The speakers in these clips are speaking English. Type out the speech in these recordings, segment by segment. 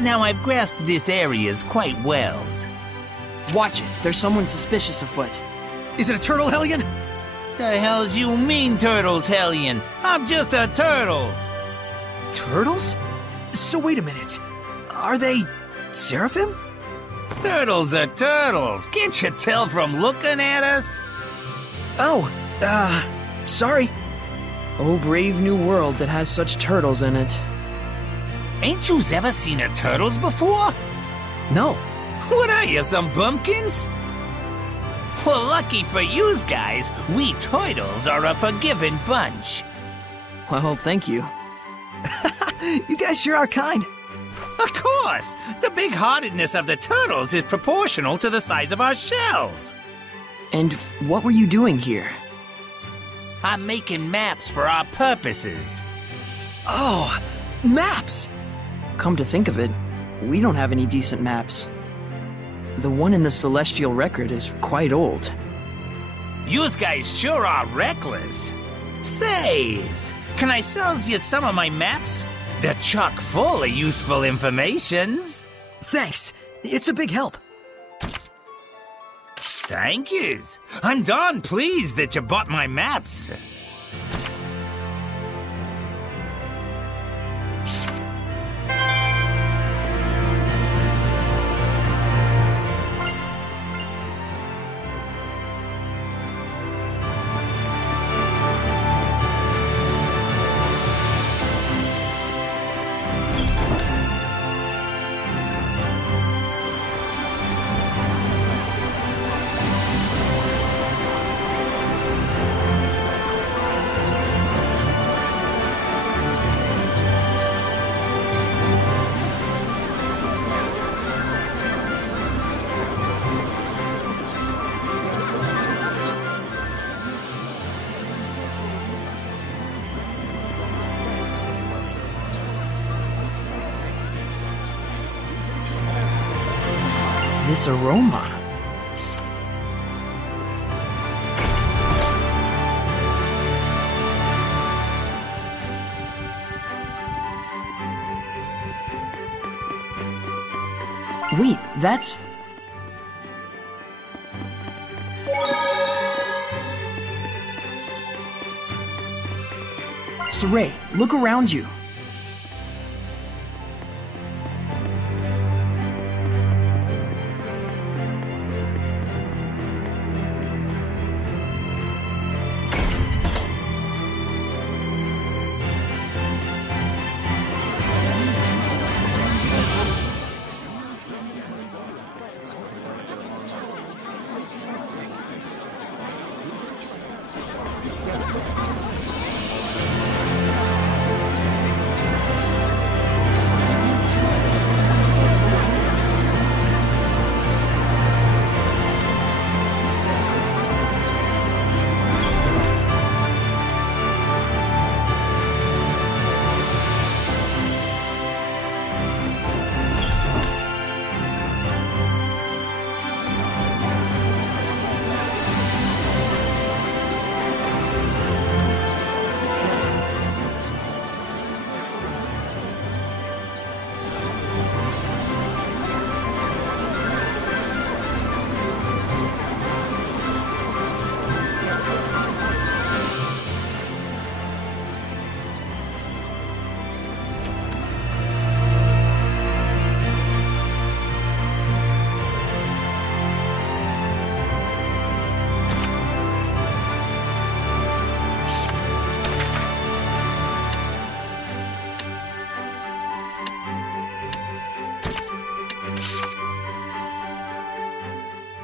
Now I've grasped this areas quite well. Watch it. There's someone suspicious afoot. Is it a turtle, Hellion? The hell's you mean, Turtles, Hellion? I'm just a Turtles. Turtles? So wait a minute. Are they Seraphim? Turtles are turtles. Can't you tell from looking at us? Oh, sorry. Oh, brave new world that has such turtles in it. Ain't yous ever seen a turtles before? No. What are you, some bumpkins? Well, lucky for yous guys, we turtles are a forgiving bunch. Well, thank you. You guys sure are kind. Of course! The big-heartedness of the turtles is proportional to the size of our shells. And what were you doing here? I'm making maps for our purposes. Oh, maps! Come to think of it, we don't have any decent maps. The one in the Celestial Record is quite old. Yous guys sure are reckless. Says, can I sells you some of my maps? They're chock full of useful informations. Thanks. It's a big help. Thank yous. I'm darn pleased that you bought my maps. This aroma. Wait, that's... Saray, look around you.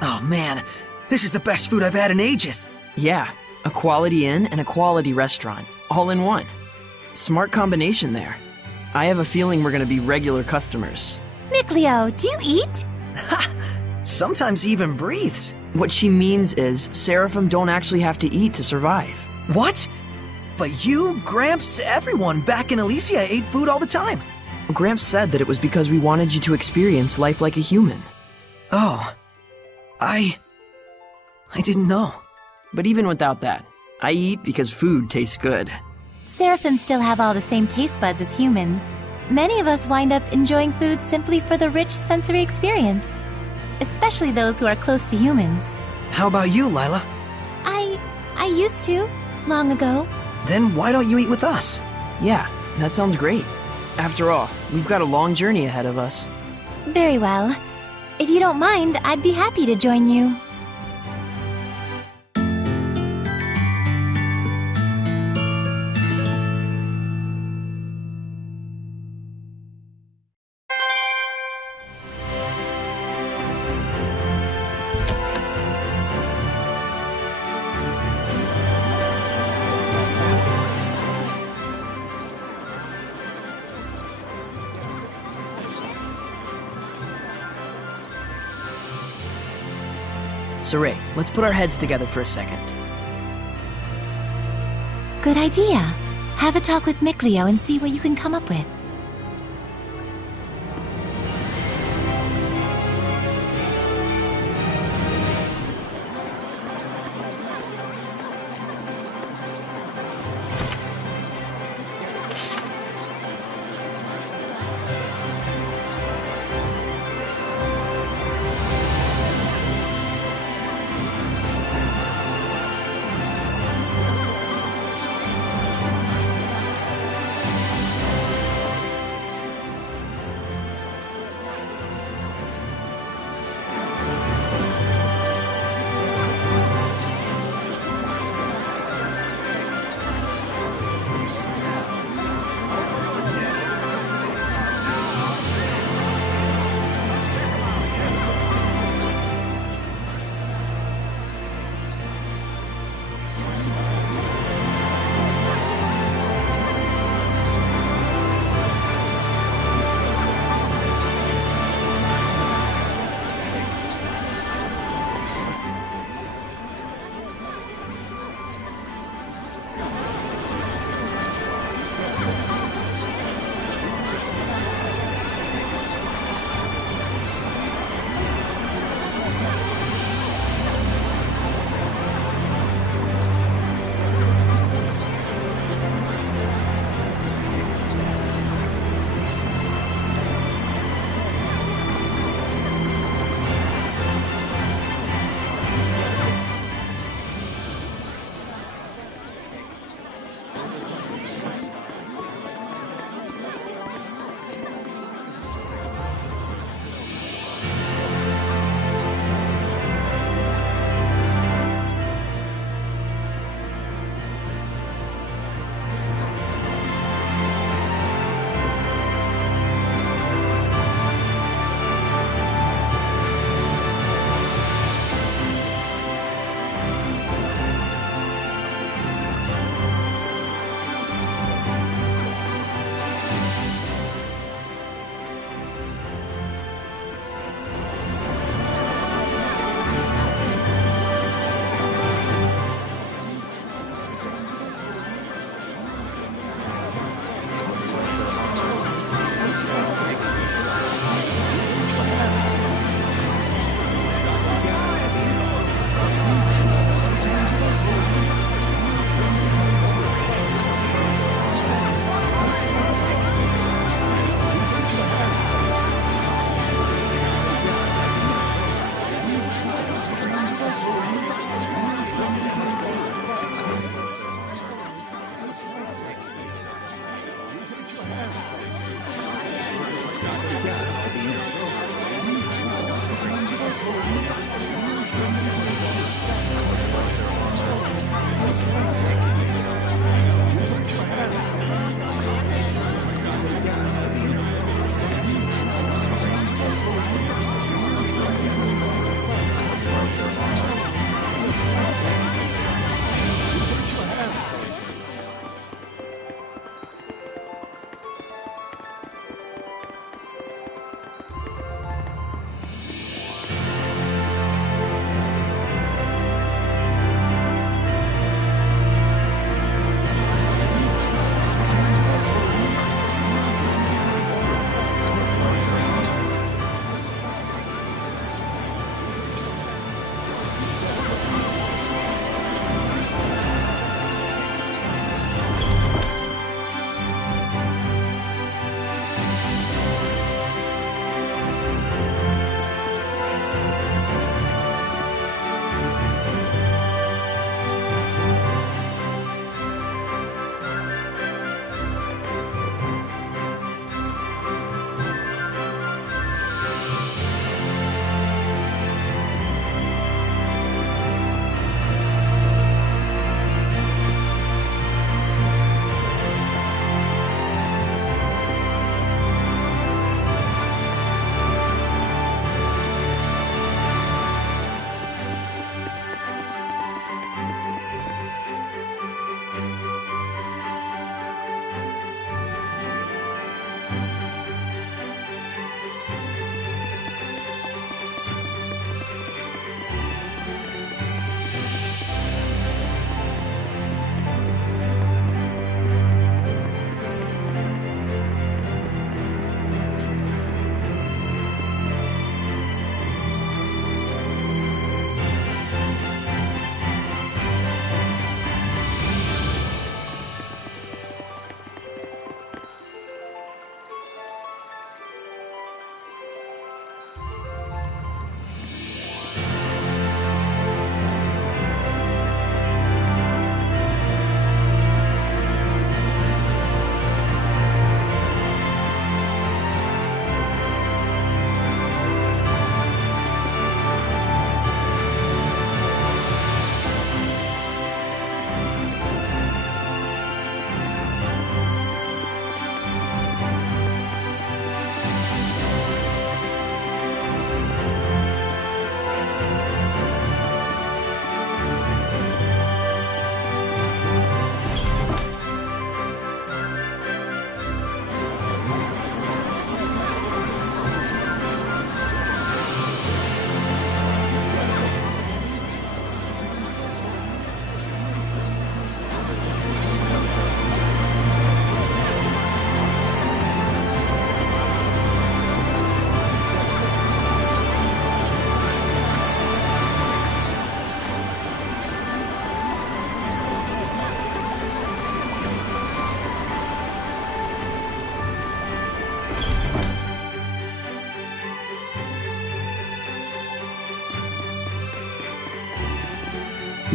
Oh man, this is the best food I've had in ages. Yeah, a quality inn and a quality restaurant, all in one. Smart combination there. I have a feeling we're gonna be regular customers. Miclio, do you eat? Ha! Sometimes he even breathes. What she means is, Seraphim don't actually have to eat to survive. What? But you, Gramps, everyone back in Elysia ate food all the time. Gramps said that it was because we wanted you to experience life like a human. Oh. I didn't know. But even without that, I eat because food tastes good. Seraphim still have all the same taste buds as humans. Many of us wind up enjoying food simply for the rich sensory experience, especially those who are close to humans. How about you, Lila? I used to, long ago. Then why don't you eat with us? Yeah, that sounds great. After all, we've got a long journey ahead of us. Very well. If you don't mind, I'd be happy to join you. Saray, let's put our heads together for a second. Good idea. Have a talk with Miclio and see what you can come up with.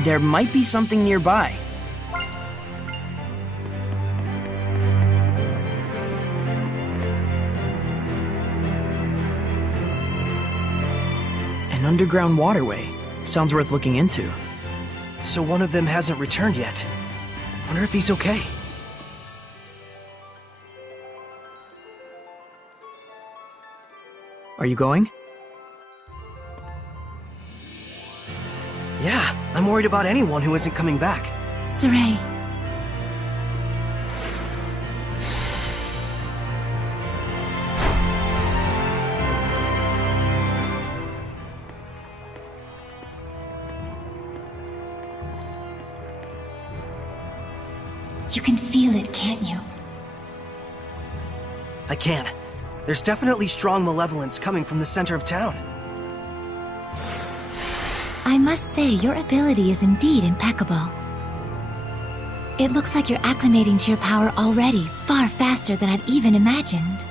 There might be something nearby. An underground waterway. Sounds worth looking into. So one of them hasn't returned yet. Wonder if he's okay. Are you going? Yeah, I'm worried about anyone who isn't coming back. Saray. You can feel it, can't you? I can. There's definitely strong malevolence coming from the center of town. I must say, your ability is indeed impeccable. It looks like you're acclimating to your power already, far faster than I'd even imagined.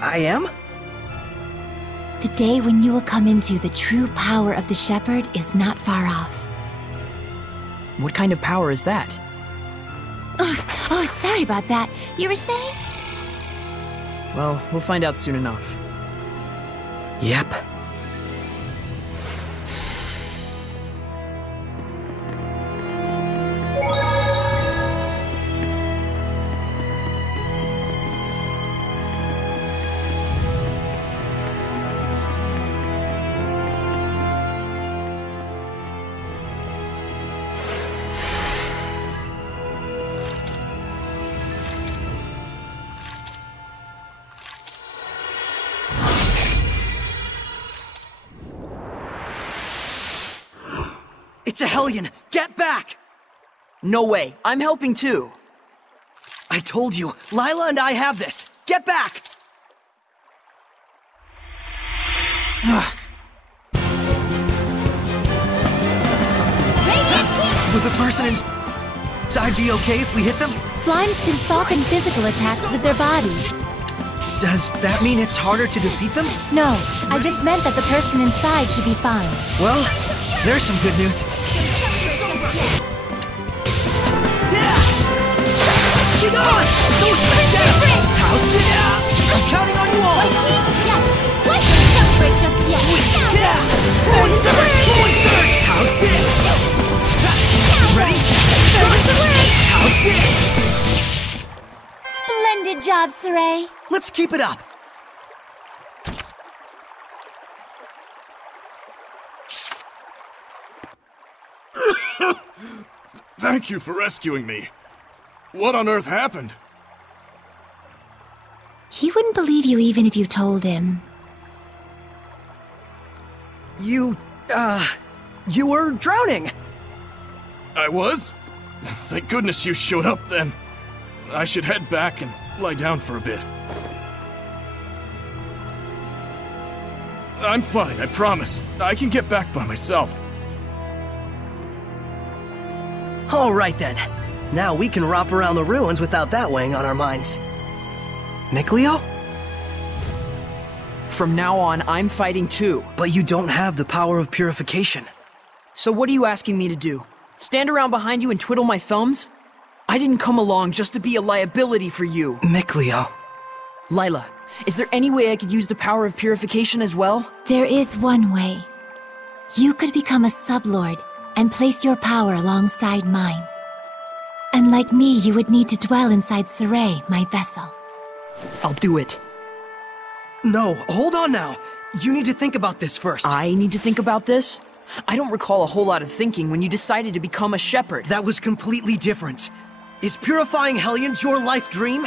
I am? The day when you will come into the true power of the Shepherd is not far off. What kind of power is that? Oh, sorry about that. You were saying? Well, we'll find out soon enough. Yep. It's a Hellion! Get back! No way! I'm helping too! I told you, Lila and I have this! Get back! Would the person inside be okay if we hit them? Slimes can soften physical attacks with their bodies. Does that mean it's harder to defeat them? No, I just meant that the person inside should be fine. Well, there's some good news. Yeah! Get on! Those guys down! How's it? I'm counting on you all! Yes! Let's not celebrate just yet! Sweet! Yeah! Forward surge! Forward surge! How's this? Ready? How's this? Splendid job, Saray! Let's keep it up! Thank you for rescuing me. What on earth happened? He wouldn't believe you even if you told him. You were drowning! I was? Thank goodness you showed up then. I should head back and lie down for a bit. I'm fine, I promise. I can get back by myself. Alright then. Now we can romp around the ruins without that weighing on our minds. Mikleo? From now on, I'm fighting too. But you don't have the power of purification. So what are you asking me to do? Stand around behind you and twiddle my thumbs? I didn't come along just to be a liability for you. Mikleo. Lila, is there any way I could use the power of purification as well? There is one way. You could become a sublord and place your power alongside mine. And like me, you would need to dwell inside Saray, my vessel. I'll do it. No, hold on now. You need to think about this first. I need to think about this? I don't recall a whole lot of thinking when you decided to become a shepherd. That was completely different. Is purifying Hellions your life dream?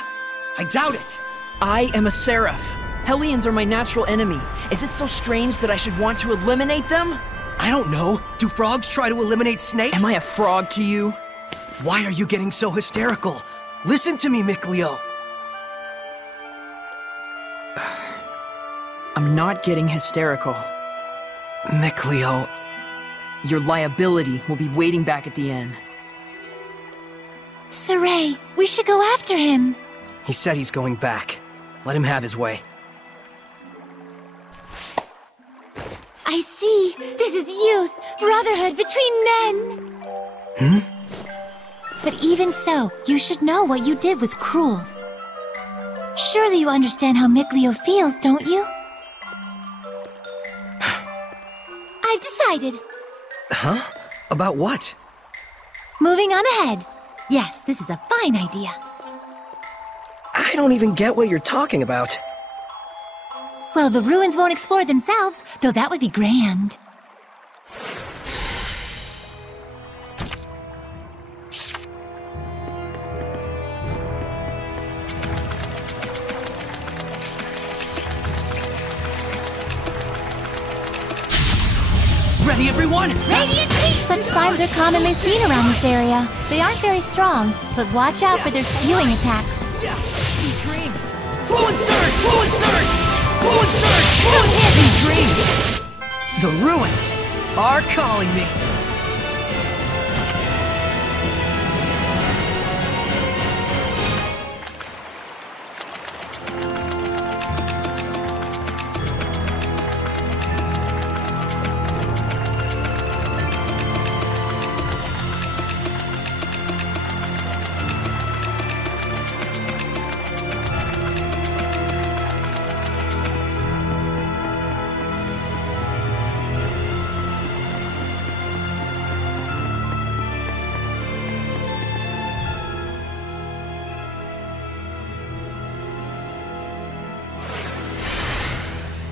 I doubt it. I am a seraph. Hellions are my natural enemy. Is it so strange that I should want to eliminate them? I don't know. Do frogs try to eliminate snakes? Am I a frog to you? Why are you getting so hysterical? Listen to me, Mikleo. I'm not getting hysterical. Mikleo. Your liability will be waiting back at the inn. Saray, we should go after him. He said he's going back. Let him have his way. I see. This is youth, brotherhood between men. But even so, you should know what you did was cruel. Surely you understand how Mikleo feels, don't you? I've decided. Huh? About what? Moving on ahead. Yes, this is a fine idea. I don't even get what you're talking about. Well, the ruins won't explore themselves, though that would be grand. Ready, everyone? Such slimes are commonly seen around this area. They aren't very strong, but watch out for their spewing attacks. Sweet dreams! Flow and surge! Flow and surge! Flow and surge! Flow and surge! Sweet dreams! The ruins are calling me.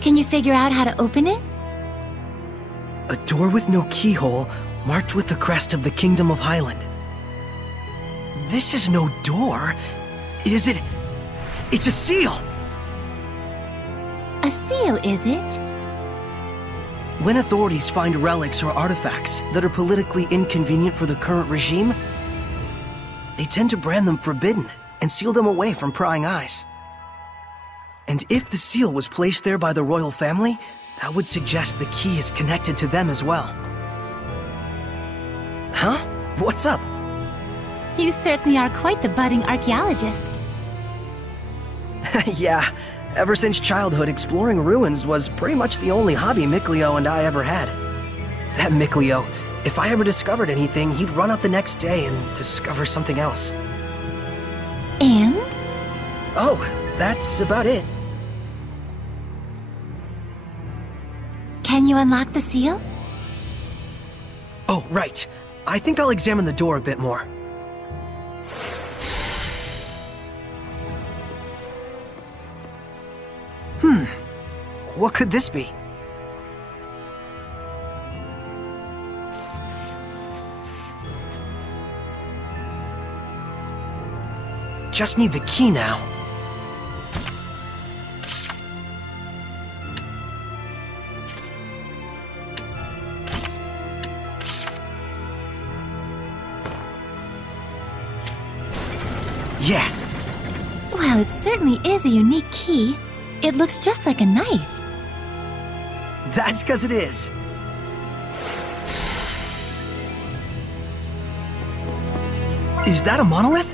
Can you figure out how to open it? A door with no keyhole, marked with the crest of the Kingdom of Highland. This is no door. Is it? It's a seal! A seal, is it? When authorities find relics or artifacts that are politically inconvenient for the current regime, they tend to brand them forbidden and seal them away from prying eyes. And if the seal was placed there by the royal family, that would suggest the key is connected to them as well. Huh? What's up? You certainly are quite the budding archaeologist. Yeah, ever since childhood, exploring ruins was pretty much the only hobby Mikleo and I ever had. That Mikleo, if I ever discovered anything, he'd run out the next day and discover something else. And? Oh, that's about it. Can you unlock the seal? Oh, right. I think I'll examine the door a bit more. What could this be? Just need the key now. Yes! Well, it certainly is a unique key. It looks just like a knife. That's because it is. Is that a monolith?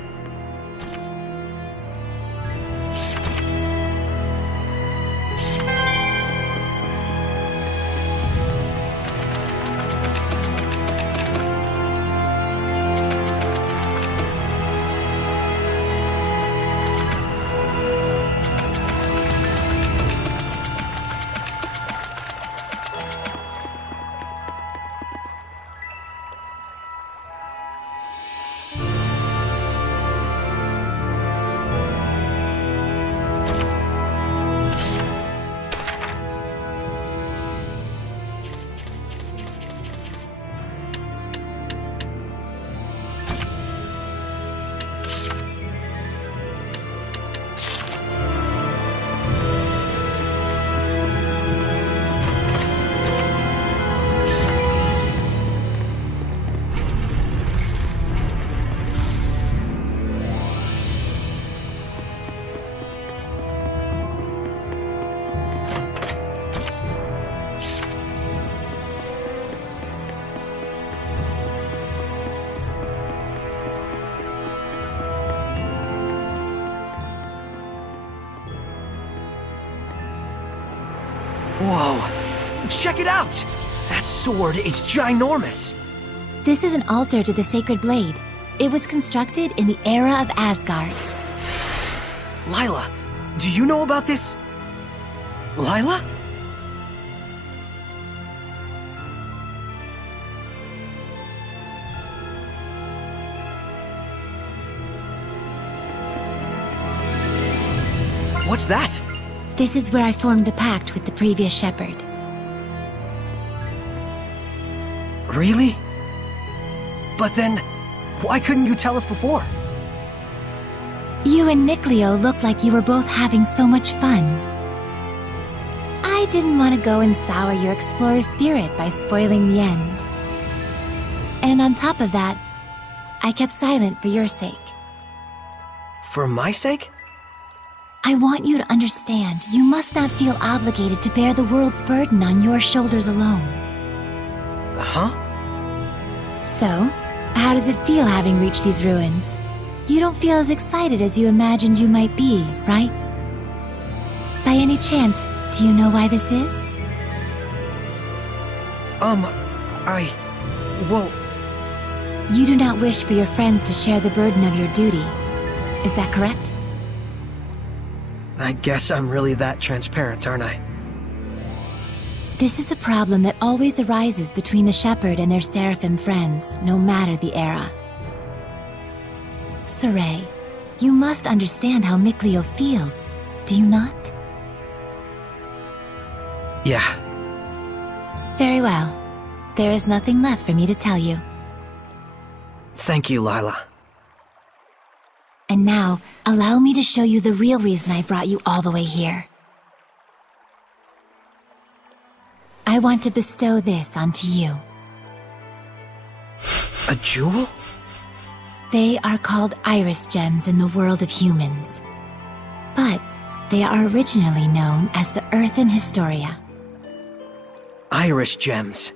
Whoa! Check it out! That sword is ginormous! This is an altar to the sacred blade. It was constructed in the era of Asgard. Lila, do you know about this? Lila? What's that? This is where I formed the pact with the previous shepherd. Really? But then, why couldn't you tell us before? You and Mikleo looked like you were both having so much fun. I didn't want to go and sour your explorer spirit by spoiling the end. And on top of that, I kept silent for your sake. For my sake? I want you to understand, you must not feel obligated to bear the world's burden on your shoulders alone. Huh? So, how does it feel having reached these ruins? You don't feel as excited as you imagined you might be, right? By any chance, do you know why this is? Well... You do not wish for your friends to share the burden of your duty. Is that correct? I guess I'm really that transparent, aren't I? This is a problem that always arises between the shepherd and their seraphim friends, no matter the era. Saray, you must understand how Mikleo feels, do you not? Yeah. Very well. There is nothing left for me to tell you. Thank you, Lila. And now, allow me to show you the real reason I brought you all the way here. I want to bestow this onto you. A jewel? They are called iris gems in the world of humans. But they are originally known as the Earthen Historia. Iris gems.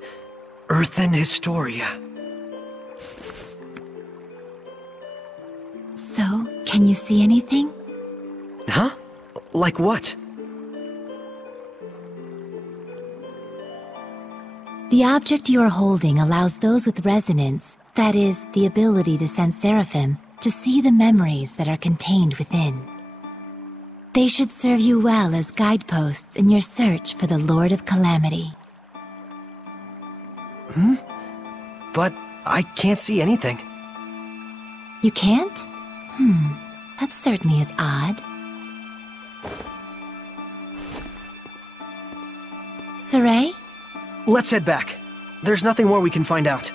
Earthen Historia. So, can you see anything? Huh? Like what? The object you are holding allows those with resonance, that is, the ability to sense seraphim, to see the memories that are contained within. They should serve you well as guideposts in your search for the Lord of Calamity. But I can't see anything. You can't? That certainly is odd. Saray? Let's head back. There's nothing more we can find out.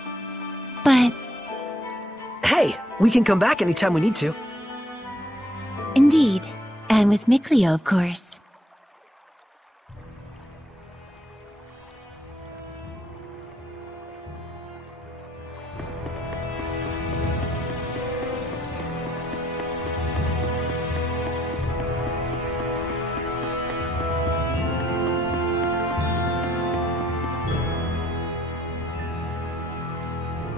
But... Hey, we can come back anytime we need to. Indeed. And with Mikleo, of course.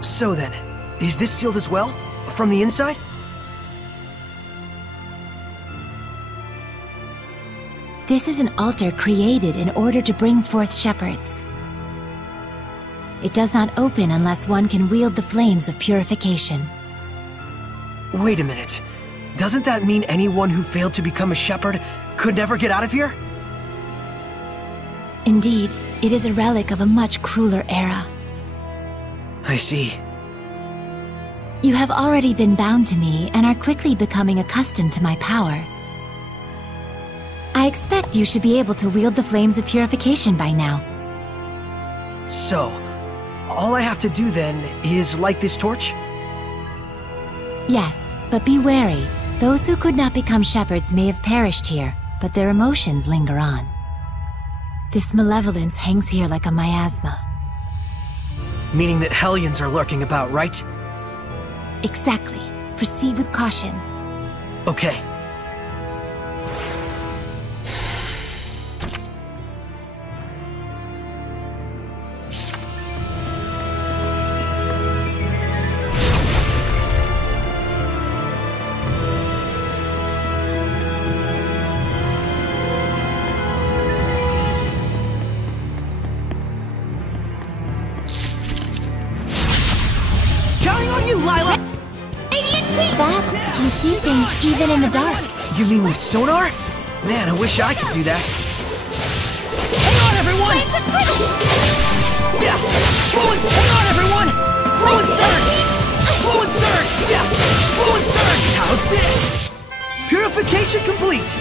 So then, is this sealed as well? From the inside? This is an altar created in order to bring forth shepherds. It does not open unless one can wield the flames of purification. Wait a minute. Doesn't that mean anyone who failed to become a shepherd could never get out of here? Indeed, it is a relic of a much crueler era. I see. You have already been bound to me and are quickly becoming accustomed to my power. I expect you should be able to wield the flames of purification by now. So, all I have to do then is light this torch? Yes, but be wary. Those who could not become shepherds may have perished here, but their emotions linger on. This malevolence hangs here like a miasma. Meaning that Hellions are lurking about, right? Exactly. Proceed with caution. Okay. bats can see things even in the dark. You mean with sonar? Man, I wish I could do that. Hang on, everyone! Yeah! Hang on, everyone! Flow and surge! Flow and surge! Yeah! Flow and surge! How's this? Purification complete!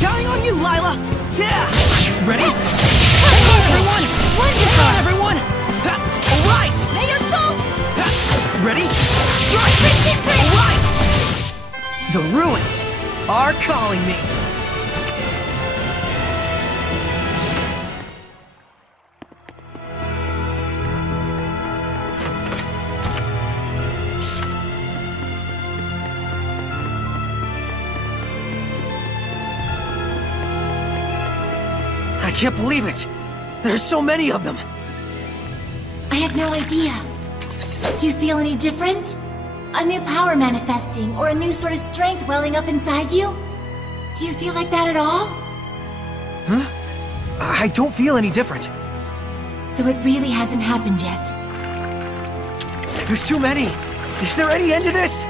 Counting on you, Lila! Yeah! Ready? Hang on, everyone! Hang on, everyone! All right! May your soul... Ready? Strike! All right! The ruins are calling me. I can't believe it! There's so many of them! I have no idea. Do you feel any different? A new power manifesting, or a new sort of strength welling up inside you? Do you feel like that at all? Huh? I don't feel any different. So it really hasn't happened yet. There's too many! Is there any end to this?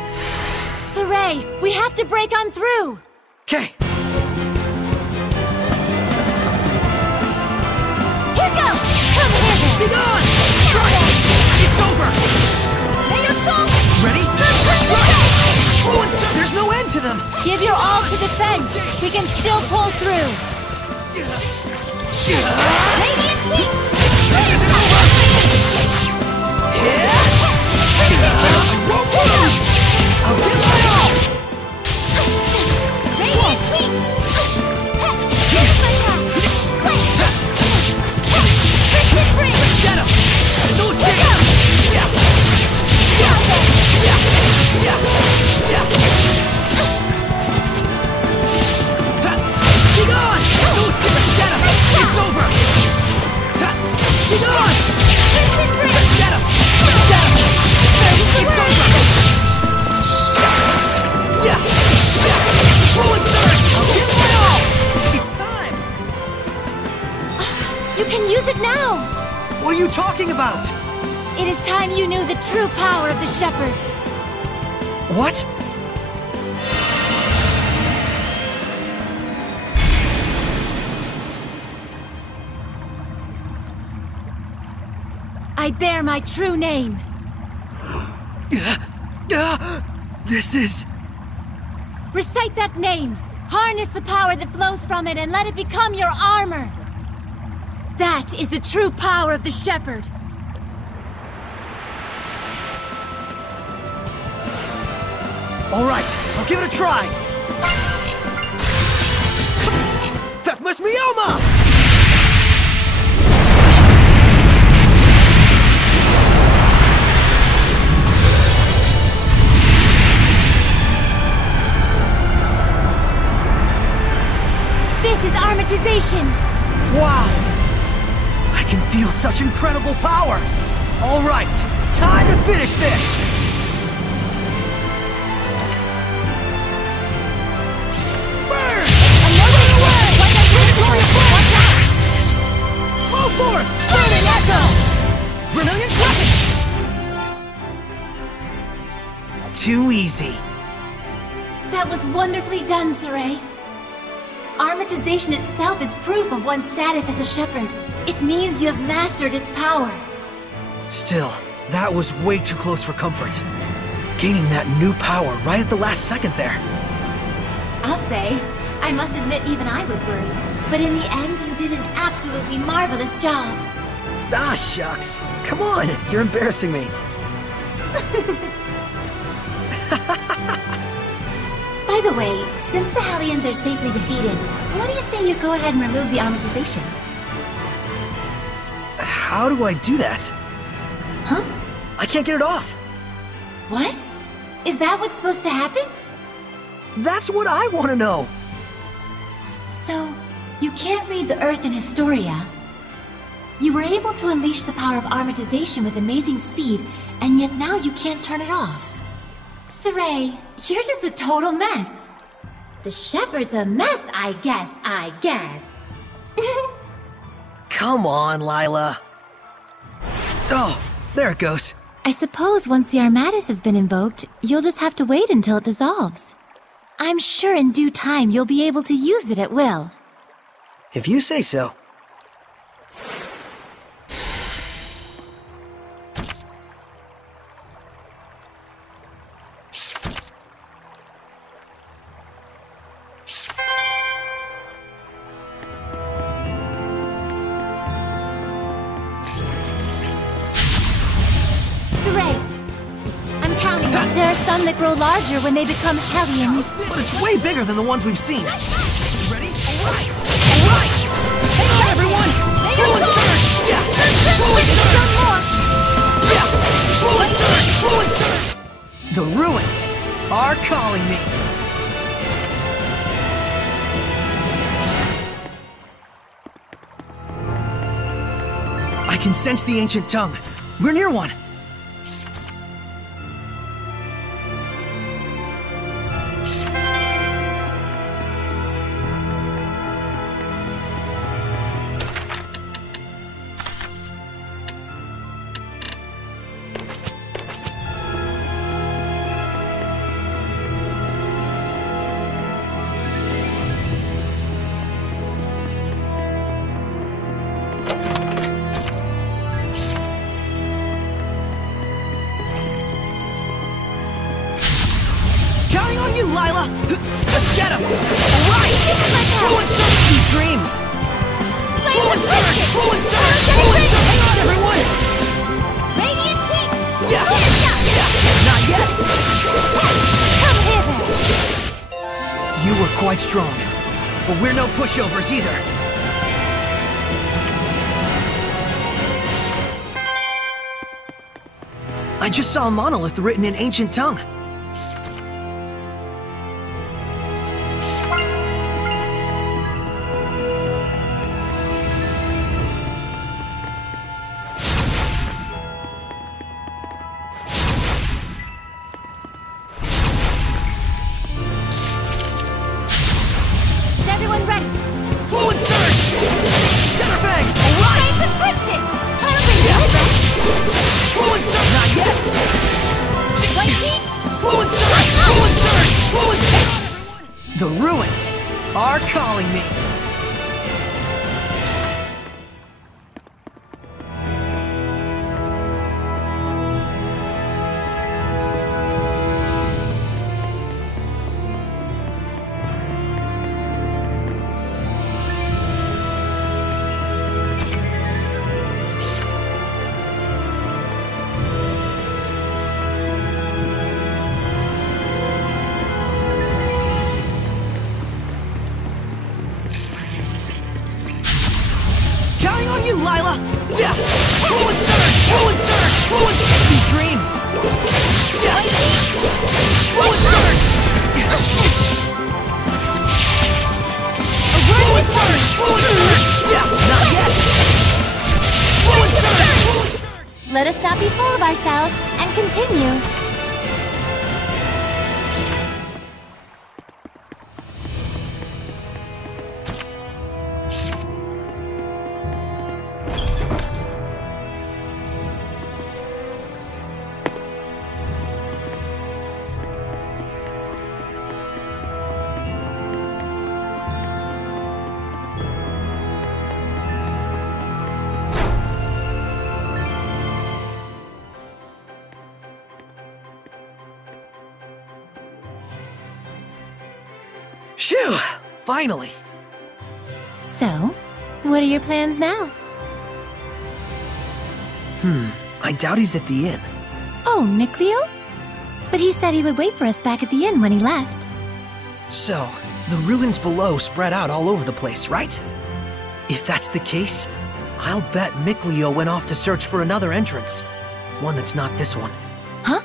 Saray, we have to break on through! Okay. Here goes! Come here then! Be gone! Strike! It's over! May your soul... Ready? Strike! Flow and surge! There's no end to them! Give your all to defense! We can still pull through! Radiant Wing! This isn't over! I won't lose! I'll give my all! Radiant Wing! Here's my path! Let's get him! No escape! Be gone! No escape! Let's get him! It's over! Be gone! Let's get him! Let's get him! It's over! Flow and surge! I'll give my all! It's time! You can use it now! What are you talking about? It is time you knew the true power of the Shepherd. What? I bear my true name. This is... Recite that name. Harness the power that flows from it and let it become your armor. That is the true power of the Shepherd. All right, I'll give it a try. Fethmas Mioma! This is armatization. Wow! I can feel such incredible power! All right, time to finish this! Burn! Another way! Like a predatory flame! Flow forth! Burning Echo! Vermilion Crescent! Too easy. That was wonderfully done, Saray. Armatization itself is proof of one's status as a Shepherd. It means you have mastered its power. Still, that was way too close for comfort. Gaining that new power right at the last second there. I'll say, I must admit even I was worried. But in the end, you did an absolutely marvelous job. Ah, shucks. Come on, you're embarrassing me. By the way, since the Hellions are safely defeated, what do you say you go ahead and remove the armatization? how do I do that? Huh? I can't get it off. What? Is that what's supposed to happen? That's what I want to know. So, you can't read the Earth in Historia. You were able to unleash the power of armatization with amazing speed, and yet now you can't turn it off. Saray, you're just a total mess. The shepherd's a mess, I guess. Come on, Lila. Oh, there it goes. I suppose once the Armatus has been invoked, you'll just have to wait until it dissolves. I'm sure in due time you'll be able to use it at will. If you say so. There are some that grow larger when they become hellions. But it's way bigger than the ones we've seen. You ready? Alright! Alright! Hang on, everyone! Full and surge! Yeah! Full and surge! Yeah! Full and surge! Full and surge! The ruins are calling me. I can sense the ancient tongue. We're near one. Lila! Let's get him! Alright! Full and surge, sweet dreams! Full and surge! Full and surge! Full and surge! Hang on, everyone! Radiant Wings! Yeah! Not yet! Come here, then! You were quite strong, but we're no pushovers either. I just saw a monolith written in ancient tongue. The ruins are calling me. You, Lila! Yeah! Full and surge! Full and surge! Full and surge! Sweet dreams! Yeah! Full and surge! Full and surge! Full and surge! Yeah! Not yet! Full and surge! Full and surge! Let us not be full of ourselves and continue. Phew! Finally! So, what are your plans now? I doubt he's at the inn. Oh, Mikleo? But he said he would wait for us back at the inn when he left. So, the ruins below spread out all over the place, right? If that's the case, I'll bet Mikleo went off to search for another entrance. One that's not this one. Huh?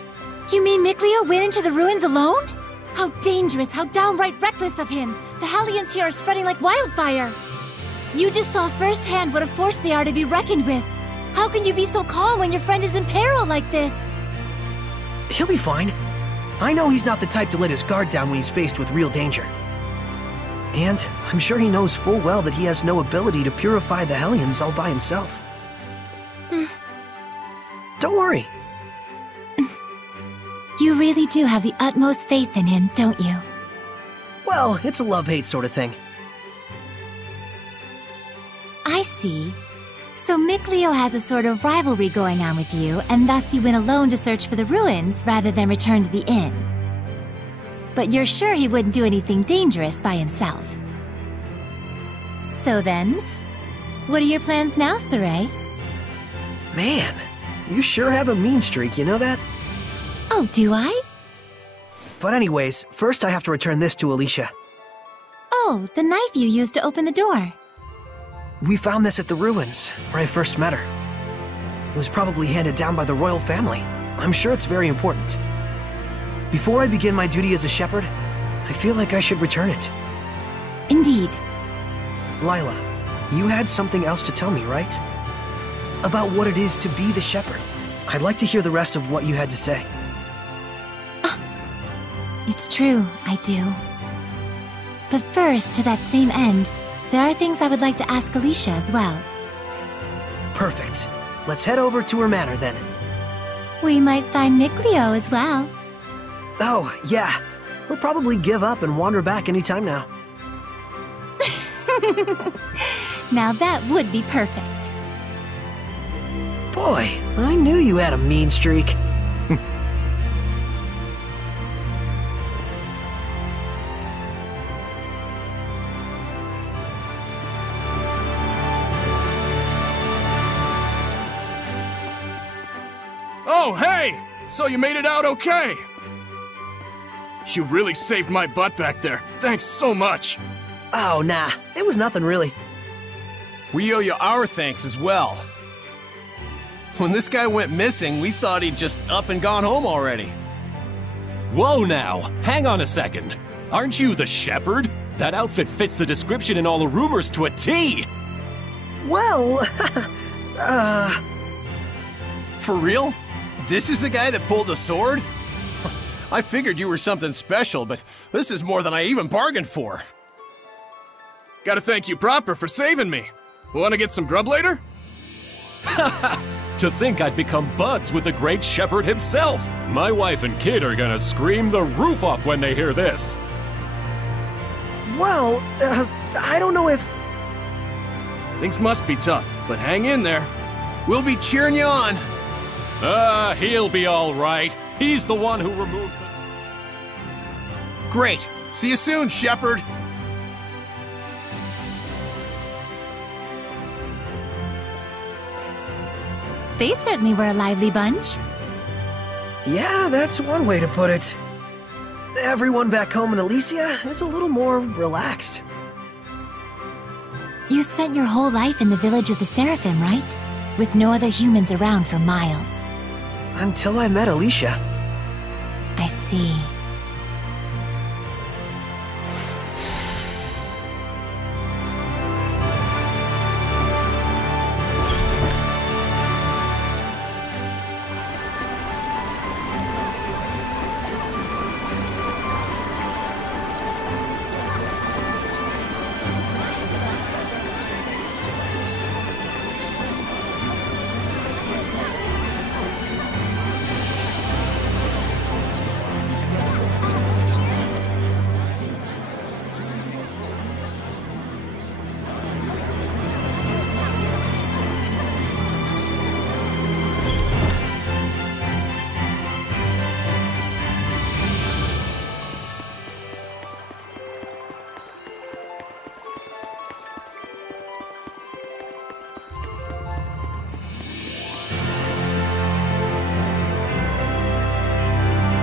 You mean Mikleo went into the ruins alone? How dangerous, how downright reckless of him! The Hellions here are spreading like wildfire! You just saw firsthand what a force they are to be reckoned with. How can you be so calm when your friend is in peril like this? He'll be fine. I know he's not the type to let his guard down when he's faced with real danger. And I'm sure he knows full well that he has no ability to purify the Hellions all by himself. Don't worry. You really do have the utmost faith in him, don't you? Well, it's a love-hate sort of thing. I see. So Mikleo has a sort of rivalry going on with you, and thus he went alone to search for the ruins rather than return to the inn. But you're sure he wouldn't do anything dangerous by himself. So then, what are your plans now, Saray? Man, you sure have a mean streak, you know that? Oh, do I? But anyways, first I have to return this to Alicia. Oh, the knife you used to open the door. We found this at the ruins, where I first met her. It was probably handed down by the royal family. I'm sure it's very important. Before I begin my duty as a shepherd, I feel like I should return it. Indeed. Lila, you had something else to tell me, right? About what it is to be the shepherd. I'd like to hear the rest of what you had to say. It's true, I do. But first, to that same end, there are things I would like to ask Alicia as well. Perfect. Let's head over to her manor then. We might find Mikleo as well. Oh, yeah. He'll probably give up and wander back anytime now. Now that would be perfect. Boy, I knew you had a mean streak. Oh, hey! So you made it out okay! You really saved my butt back there. Thanks so much. Oh, nah. It was nothing really. We owe you our thanks as well. When this guy went missing, we thought he'd just up and gone home already. Whoa now, hang on a second. Aren't you the shepherd? That outfit fits the description in all the rumors to a T! Well, For real? This is the guy that pulled the sword? I figured you were something special, but this is more than I even bargained for. Gotta thank you proper for saving me. Wanna get some grub later? To think I'd become buds with the great shepherd himself! My wife and kid are gonna scream the roof off when they hear this! well, I don't know if... Things must be tough, but hang in there. We'll be cheering you on. He'll be alright. He's the one who removed the... Great. See you soon, shepherd. They certainly were a lively bunch. Yeah, that's one way to put it. Everyone back home in Elysia is a little more relaxed. You spent your whole life in the village of the Seraphim, right? With no other humans around for miles. Until I met Alicia. I see.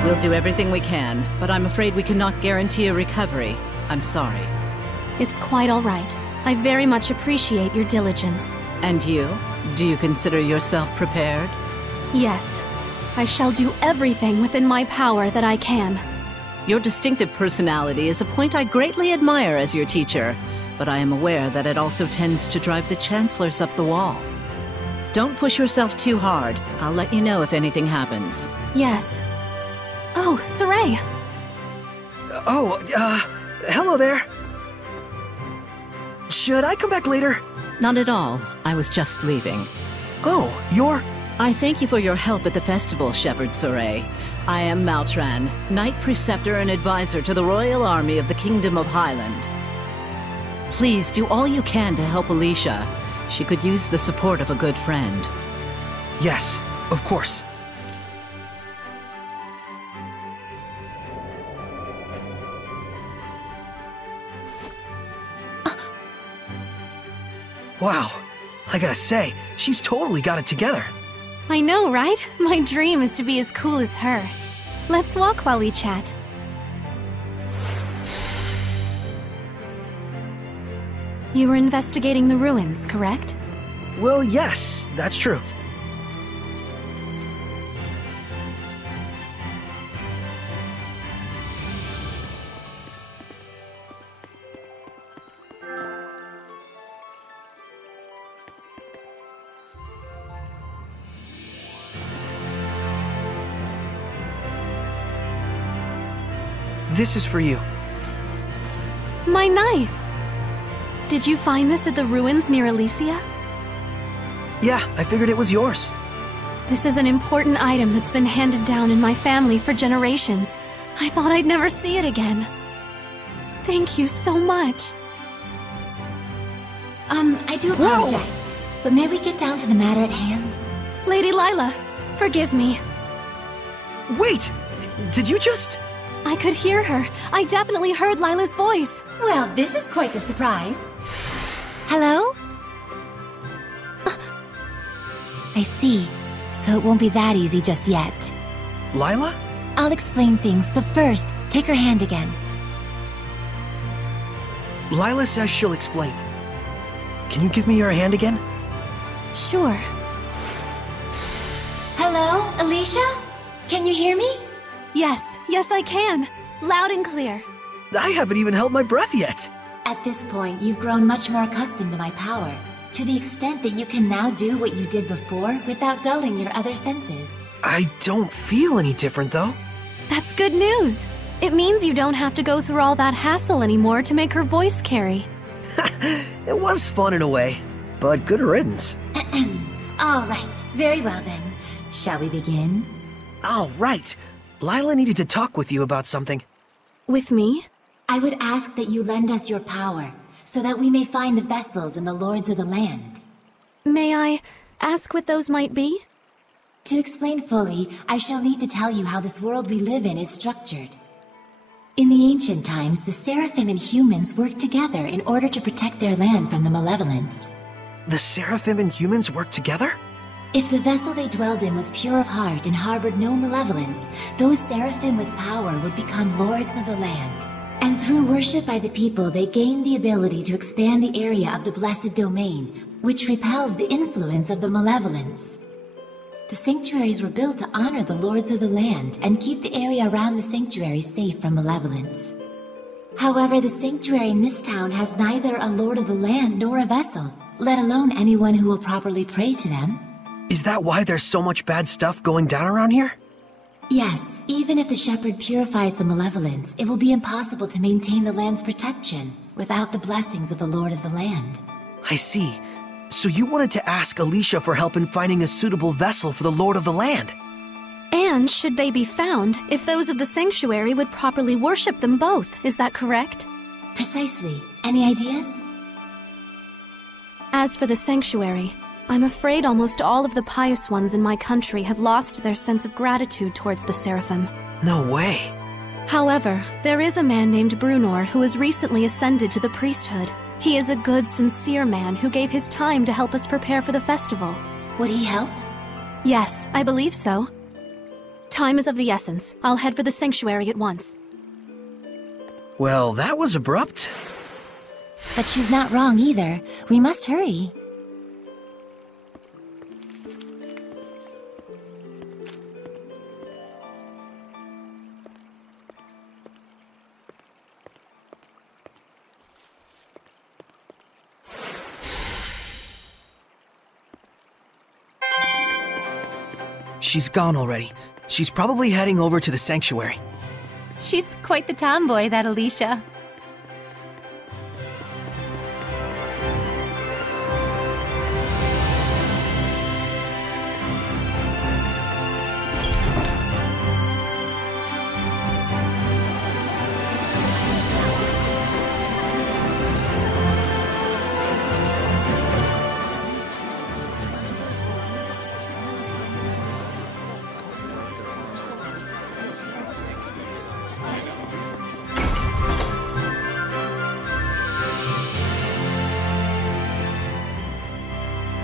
We'll do everything we can, but I'm afraid we cannot guarantee a recovery. I'm sorry. It's quite all right. I very much appreciate your diligence. And you? Do you consider yourself prepared? Yes. I shall do everything within my power that I can. Your distinctive personality is a point I greatly admire as your teacher, but I am aware that it also tends to drive the chancellors up the wall. Don't push yourself too hard. I'll let you know if anything happens. Yes. Oh, Saray! Hello there. Should I come back later? Not at all. I was just leaving. Oh, you're... I thank you for your help at the festival, Shepherd Soray. I am Maltran, Knight Preceptor and Advisor to the Royal Army of the Kingdom of Highland. Please do all you can to help Alicia. She could use the support of a good friend. Yes, of course. Wow, I gotta say, she's totally got it together. I know, right? My dream is to be as cool as her. Let's walk while we chat. You were investigating the ruins, correct? Well, yes, that's true. This is for you. My knife! Did you find this at the ruins near Elysia? Yeah, I figured it was yours. This is an important item that's been handed down in my family for generations. I thought I'd never see it again. Thank you so much. I do apologize, but may we get down to the matter at hand? Lady Lila, forgive me. Wait! Did you just... I could hear her. I definitely heard Lila's voice. Well, this is quite the surprise. Hello? I see. So it won't be that easy just yet. Lila? I'll explain things, but first, take her hand again. Lila says she'll explain. Can you give me your hand again? Sure. Hello, Alicia? Can you hear me? Yes, I can. Loud and clear. I haven't even held my breath yet. At this point, you've grown much more accustomed to my power, to the extent that you can now do what you did before without dulling your other senses. I don't feel any different, though. That's good news. It means you don't have to go through all that hassle anymore to make her voice carry. It was fun in a way, but good riddance. All right, very well then. Shall we begin? Oh, right. Lila needed to talk with you about something. With me? I would ask that you lend us your power, so that we may find the vessels and the lords of the land. May I ask what those might be? To explain fully, I shall need to tell you how this world we live in is structured. In the ancient times, the Seraphim and humans worked together in order to protect their land from the malevolence. The Seraphim and humans work together? If the vessel they dwelled in was pure of heart and harbored no malevolence, those Seraphim with power would become lords of the land. And through worship by the people, they gained the ability to expand the area of the Blessed Domain, which repels the influence of the malevolence. The sanctuaries were built to honor the lords of the land and keep the area around the sanctuary safe from malevolence. However, the sanctuary in this town has neither a lord of the land nor a vessel, let alone anyone who will properly pray to them. Is that why there's so much bad stuff going down around here? Yes, even if the shepherd purifies the malevolence, it will be impossible to maintain the land's protection without the blessings of the lord of the land. I see. So you wanted to ask Alicia for help in finding a suitable vessel for the lord of the land. And should they be found, if those of the sanctuary would properly worship them both, is that correct? Precisely. Any ideas? As for the sanctuary, I'm afraid almost all of the pious ones in my country have lost their sense of gratitude towards the Seraphim. No way. However, there is a man named Brunor who has recently ascended to the priesthood. He is a good, sincere man who gave his time to help us prepare for the festival. Would he help? Yes, I believe so. Time is of the essence. I'll head for the sanctuary at once. Well, that was abrupt. But she's not wrong either. We must hurry. She's gone already. She's probably heading over to the sanctuary. She's quite the tomboy, that Alicia.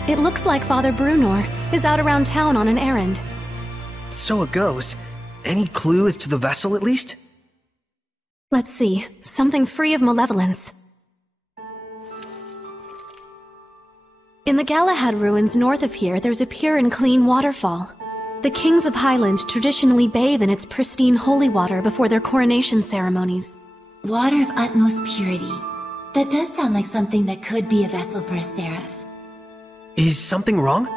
It looks like Father Brunor is out around town on an errand. So it goes. Any clue as to the vessel, at least? Let's see. Something free of malevolence. In the Galahad ruins north of here, there's a pure and clean waterfall. The kings of Highland traditionally bathe in its pristine holy water before their coronation ceremonies. Water of utmost purity. That does sound like something that could be a vessel for a seraph. Is something wrong?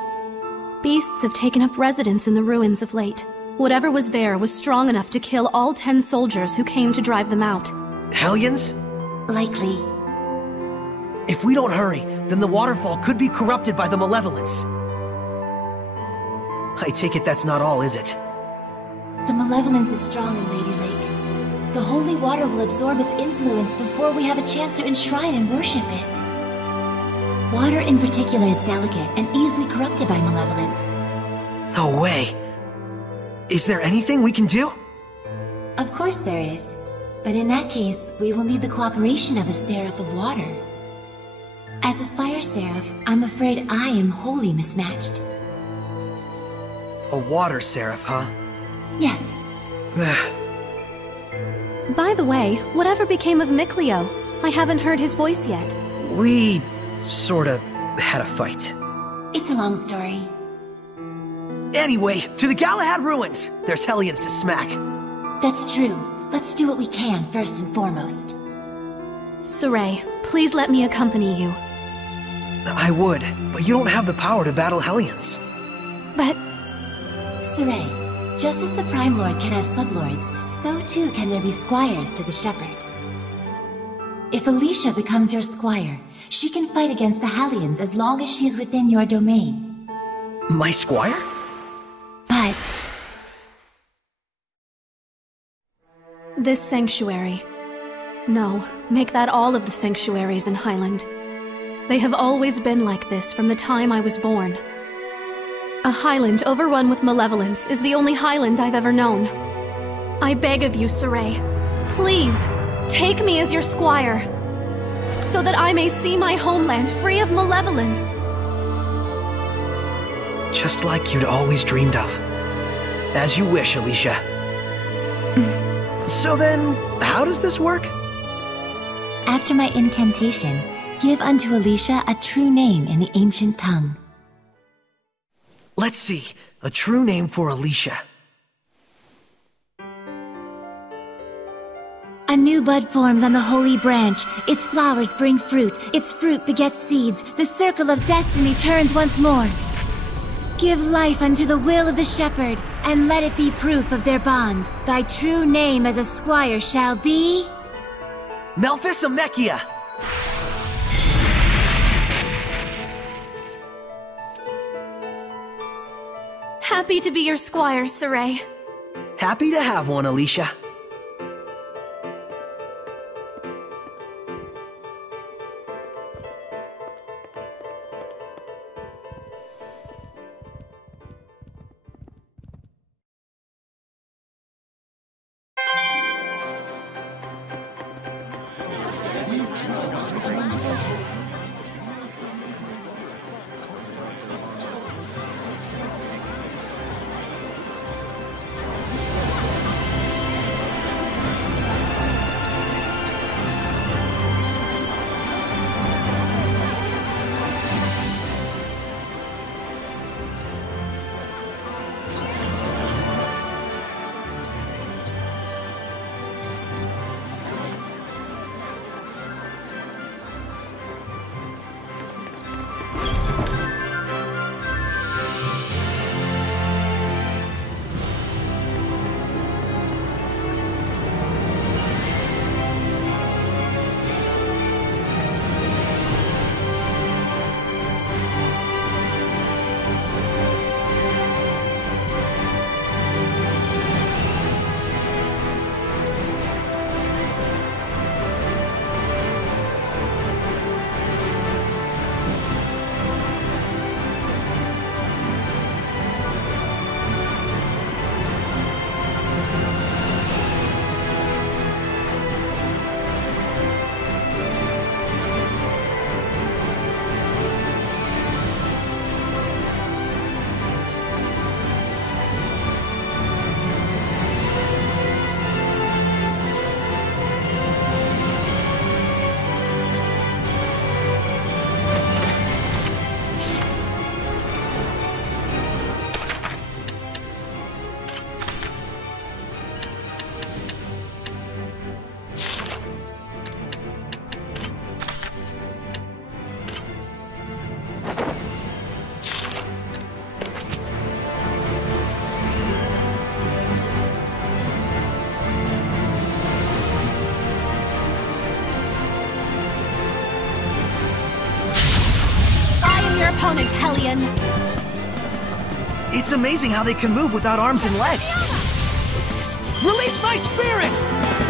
Beasts have taken up residence in the ruins of late. Whatever was there was strong enough to kill all 10 soldiers who came to drive them out. Hellions? Likely. If we don't hurry, then the waterfall could be corrupted by the malevolence. I take it that's not all, is it? The malevolence is strong in Lady Lake. The holy water will absorb its influence before we have a chance to enshrine and worship it. Water in particular is delicate and easily corrupted by malevolence. No way. Is there anything we can do? Of course there is. But in that case, we will need the cooperation of a Seraph of Water. As a Fire Seraph, I'm afraid I am wholly mismatched. A water seraph, huh? Yes. By the way, whatever became of Mikleo? I haven't heard his voice yet. We sorta had a fight. It's a long story. Anyway, to the Galahad ruins! There's hellions to smack. That's true. Let's do what we can first and foremost. Saray, please let me accompany you. I would, but you don't have the power to battle hellions. But... Saray, just as the Prime Lord can have sublords, so too can there be squires to the Shepherd. If Alicia becomes your squire, she can fight against the Hellions as long as she is within your domain. My squire? But... this sanctuary. No, make that all of the sanctuaries in Highland. They have always been like this from the time I was born. A Highland overrun with malevolence is the only Highland I've ever known. I beg of you, Saray, please, take me as your squire, so that I may see my homeland free of malevolence. Just like you'd always dreamed of. As you wish, Alicia. So then, how does this work? After my incantation, give unto Alicia a true name in the ancient tongue. Let's see. A true name for Alicia. A new bud forms on the holy branch. Its flowers bring fruit. Its fruit begets seeds. The circle of destiny turns once more. Give life unto the will of the shepherd, and let it be proof of their bond. Thy true name as a squire shall be... Melphis Amechia! Happy to be your squire, Saray. Happy to have one, Alicia. It's amazing how they can move without arms and legs. Release my spirit!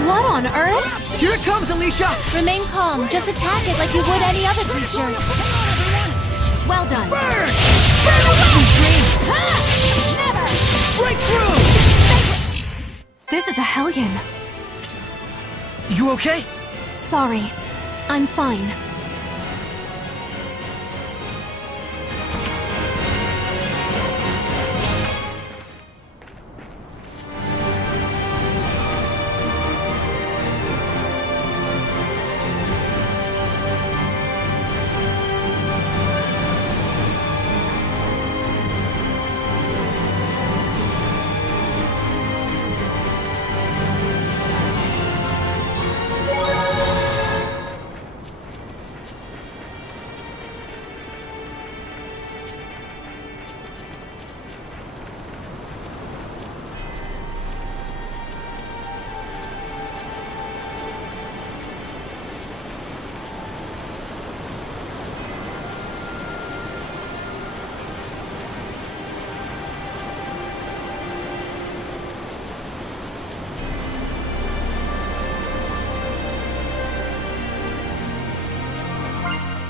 What on earth? Here it comes, Alicia! Remain calm. Just attack it like you would any other creature. Well done. Burn! Burn away! Sweet dreams! Never! Break through! This is a hellion. You okay? Sorry. I'm fine.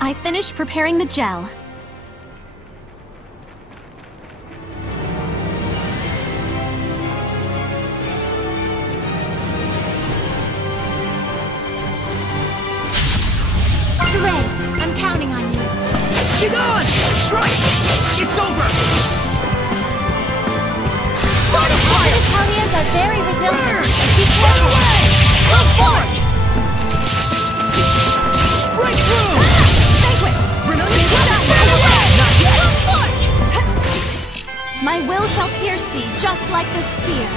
I finished preparing the gel. Hooray! I'm counting on you. Get on! Strike! It's over! These hellions are very resilient. Burn! Be careful! Come forth! Break through! Vanquished! Not yet! My will shall pierce thee, just like this spear.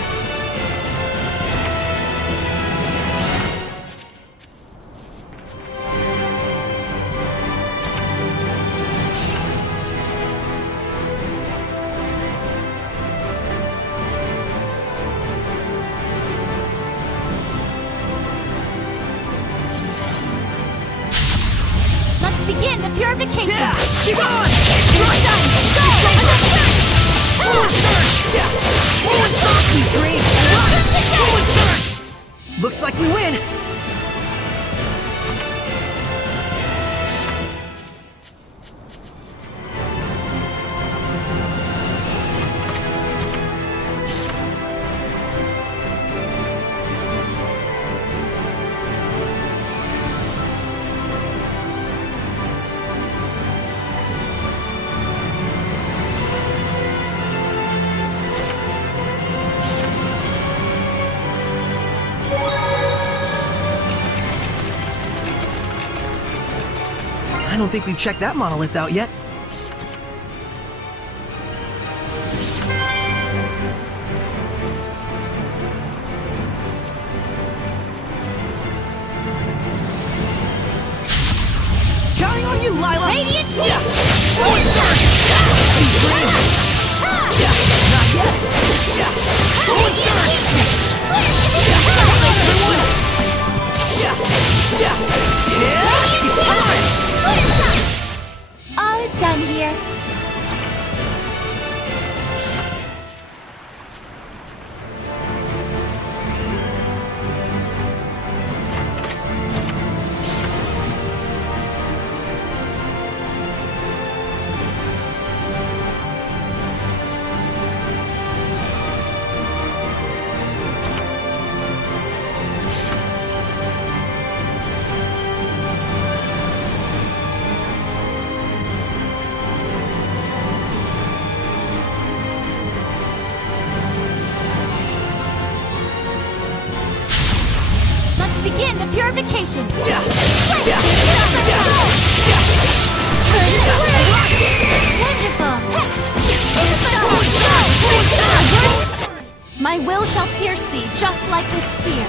Let's begin the purification! Yeah! Keep on! It's done! Go! Forward surge! Yeah! Forward surge! Sweet dreams! Forward surge! Looks like we win! I don't think we've checked that monolith out yet. Counting on you, Lila! Radiant Beam! Yeah! Forward surge! Sweet dreams! Yeah! Not yet! Yeah! Forward surge! Yeah! Everyone! Yeah! Yeah! Yeah! It's time! All is done here. Begin the purification! Yeah! Yeah! Wonderful! My will shall pierce thee, just like this spear.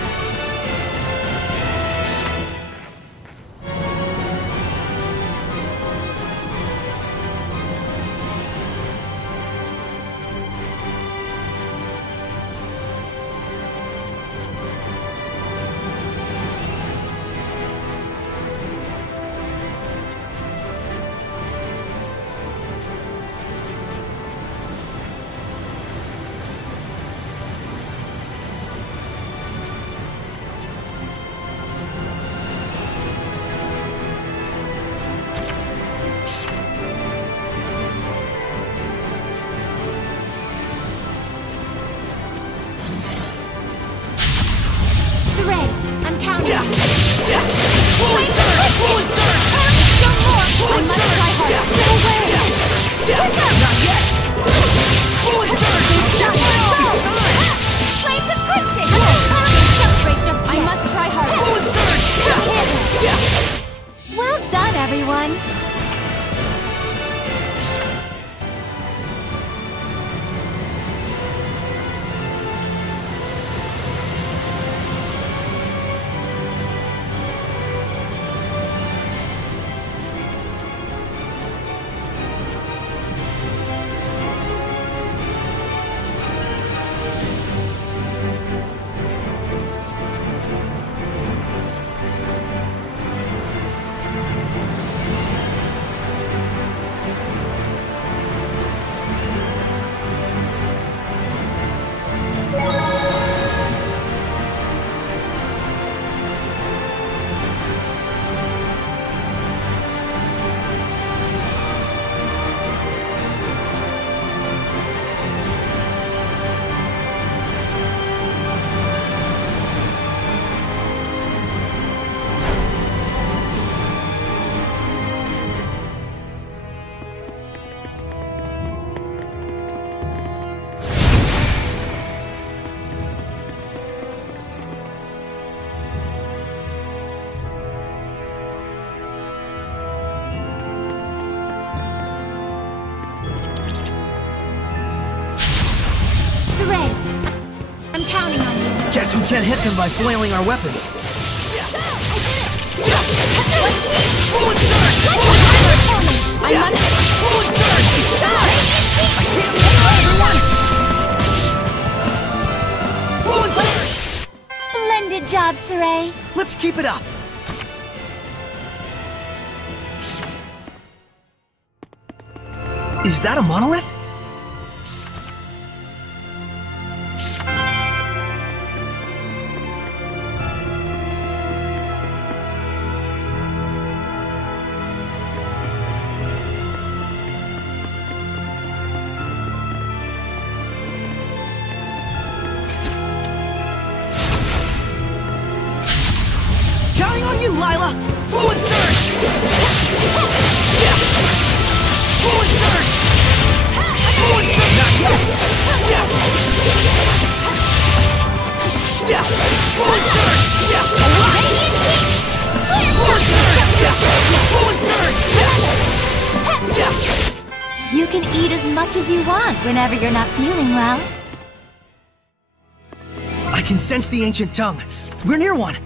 Saray! I'm counting on you. Guess we can't hit them by flailing our weapons. Forward surge! Forward surge! I must... Forward surge! It's time! I can't leave everyone! Forward surge! Splendid job, Saray. Let's keep it up. Is that a monolith? Counting on you, Lila! Forward surge! Forward surge! Forward surge! Not yet! Forward surge! Forward surge! Forward surge! You can eat as much as you want whenever you're not feeling well. I can sense the ancient tongue. We're near one.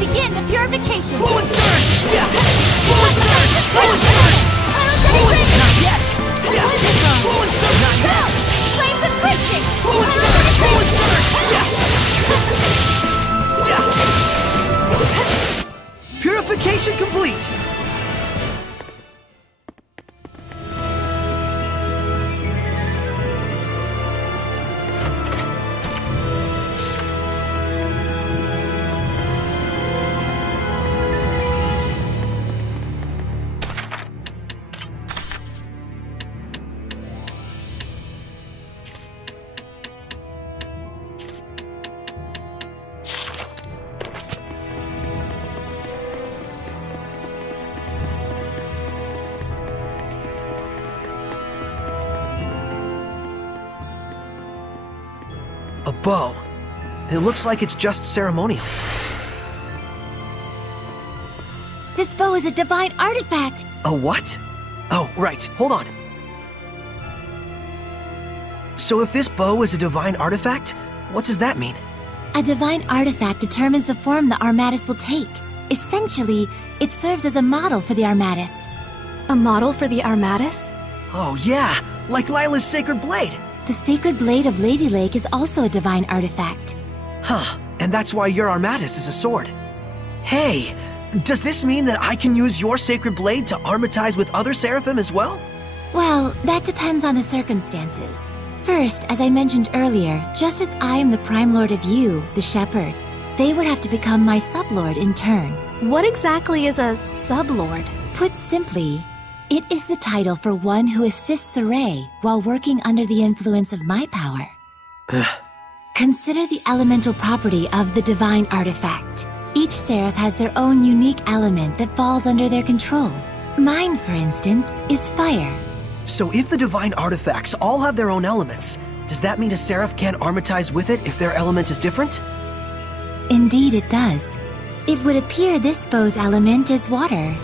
Begin the purification! Forward surge! Forward surge! Forward surge! Forward surge! Not yet! Forward surge! Not yet! Flames of Christian! Forward surge! Forward surge! Purification complete! A bow. It looks like it's just ceremonial. This bow is a divine artifact! A what? Oh, right. Hold on. So if this bow is a divine artifact, what does that mean? A divine artifact determines the form the Armatus will take. Essentially, it serves as a model for the Armatus. A model for the Armatus? Oh yeah, like Lila's sacred blade. The sacred blade of Lady Lake is also a divine artifact. Huh, and that's why your Armatus is a sword. Hey, does this mean that I can use your sacred blade to armatize with other seraphim as well? Well, that depends on the circumstances. First, as I mentioned earlier, just as I am the Prime Lord of you, the Shepherd, they would have to become my sublord in turn. What exactly is a sublord? Put simply, it is the title for one who assists Saray while working under the influence of my power. Consider the elemental property of the divine artifact. Each seraph has their own unique element that falls under their control. Mine, for instance, is fire. So if the divine artifacts all have their own elements, does that mean a seraph can't armatize with it if their element is different? Indeed it does. It would appear this bow's element is water,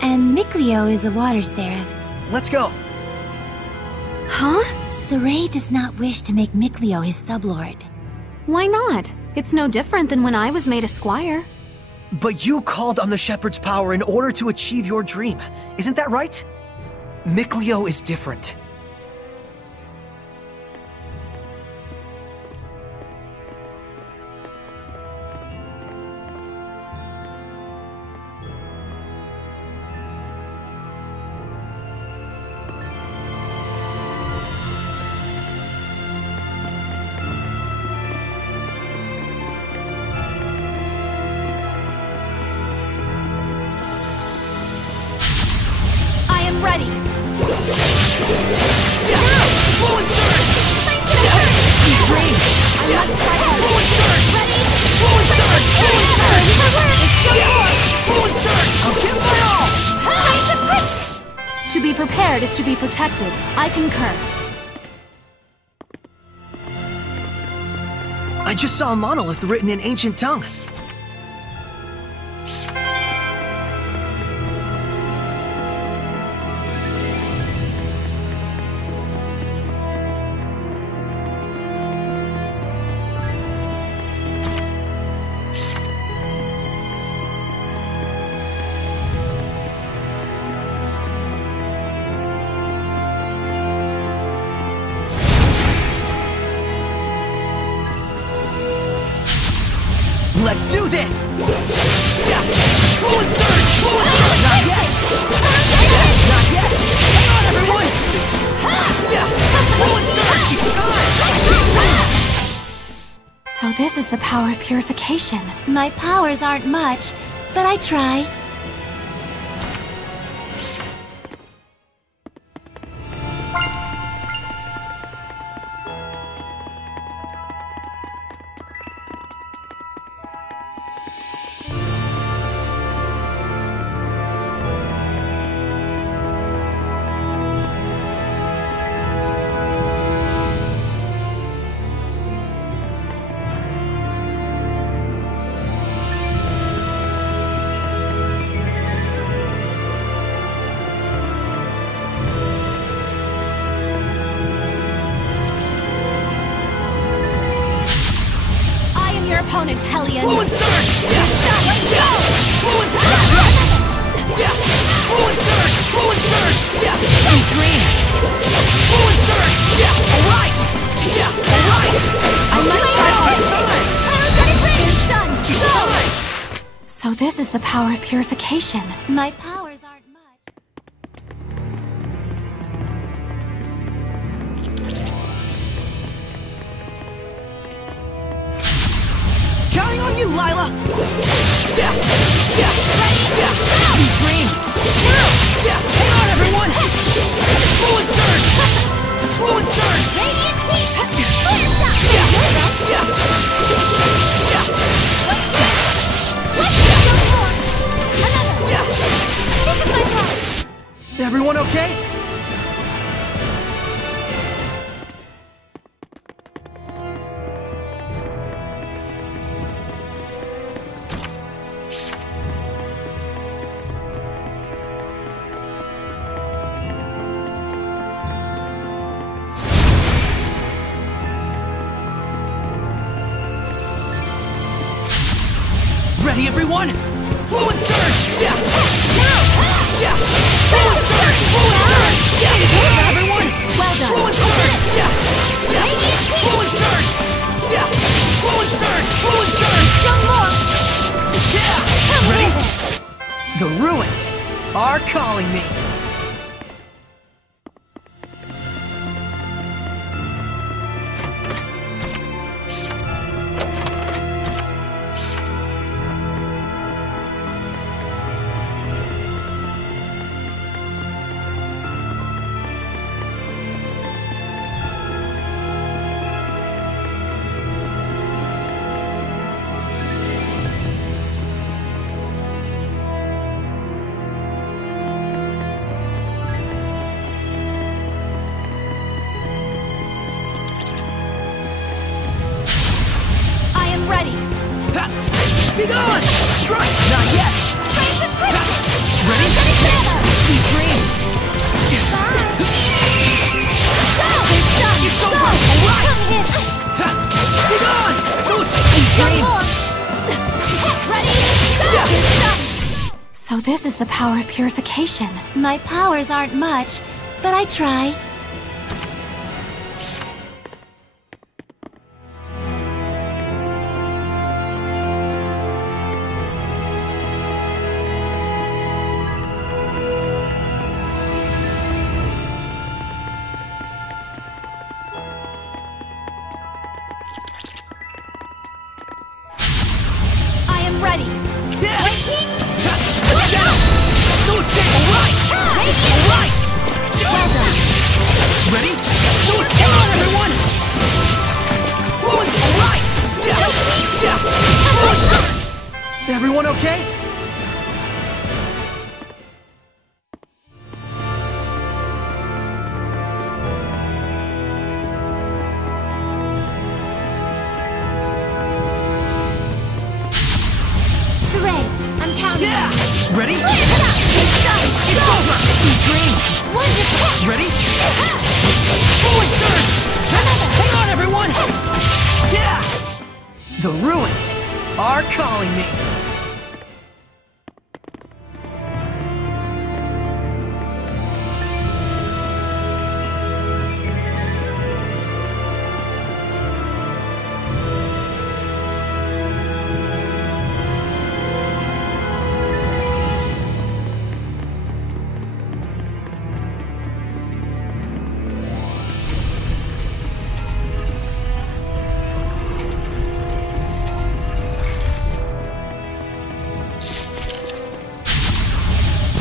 and Mikleo is a water seraph. Let's go! Huh? Saray does not wish to make Mikleo his sublord. Why not? It's no different than when I was made a squire. But you called on the Shepherd's power in order to achieve your dream. Isn't that right? Mikleo is different. Fluid surge! Sweet dreams! Fluid surge! Fluid surge! Fluid surge! Fluid surge! I'll give my all! To be prepared is to be protected. I concur. I just saw a monolith written in ancient tongue. Let's do this! Fluid surge! Fluid surge! Not yet! Not yet! Hang on, everyone! Fluid surge! It's time! I can't lose! So this is the power of purification. My powers aren't much, but I try. Opponent, Hellion. Fluid surge! Let's go! Fluid surge! Fluid surge! Fluid surge! Sweet dreams! Fluid surge! Alright! Alright! I must fight this time! It's time! So this is the power of purification. My powers aren't much. Counting on you, Lila! Sweet dreams! Hang on, everyone! Fluid surge! Fluid surge! Everyone okay? Ready, everyone? Fluid surge! Fluid surge! Fluid surge! Everyone! Well done. Fluid surge! Fluid surge! Fluid surge! Fluid surge! Ready? The ruins are calling me. Be gone! Strike! Not yet! Ready? Sweet dreams! It's over! Alright! Be gone! Those sweet dreams! So this is the power of purification. My powers aren't much, but I try. Ready. Let's go! Those days! Alright! Alright! Well done. okay? Hooray! I'm counting. Yeah! Ready? It's over! Sweet dreams! Wonderful! Ready? Forward surge! Hang on, everyone! Yeah! The ruins are calling me.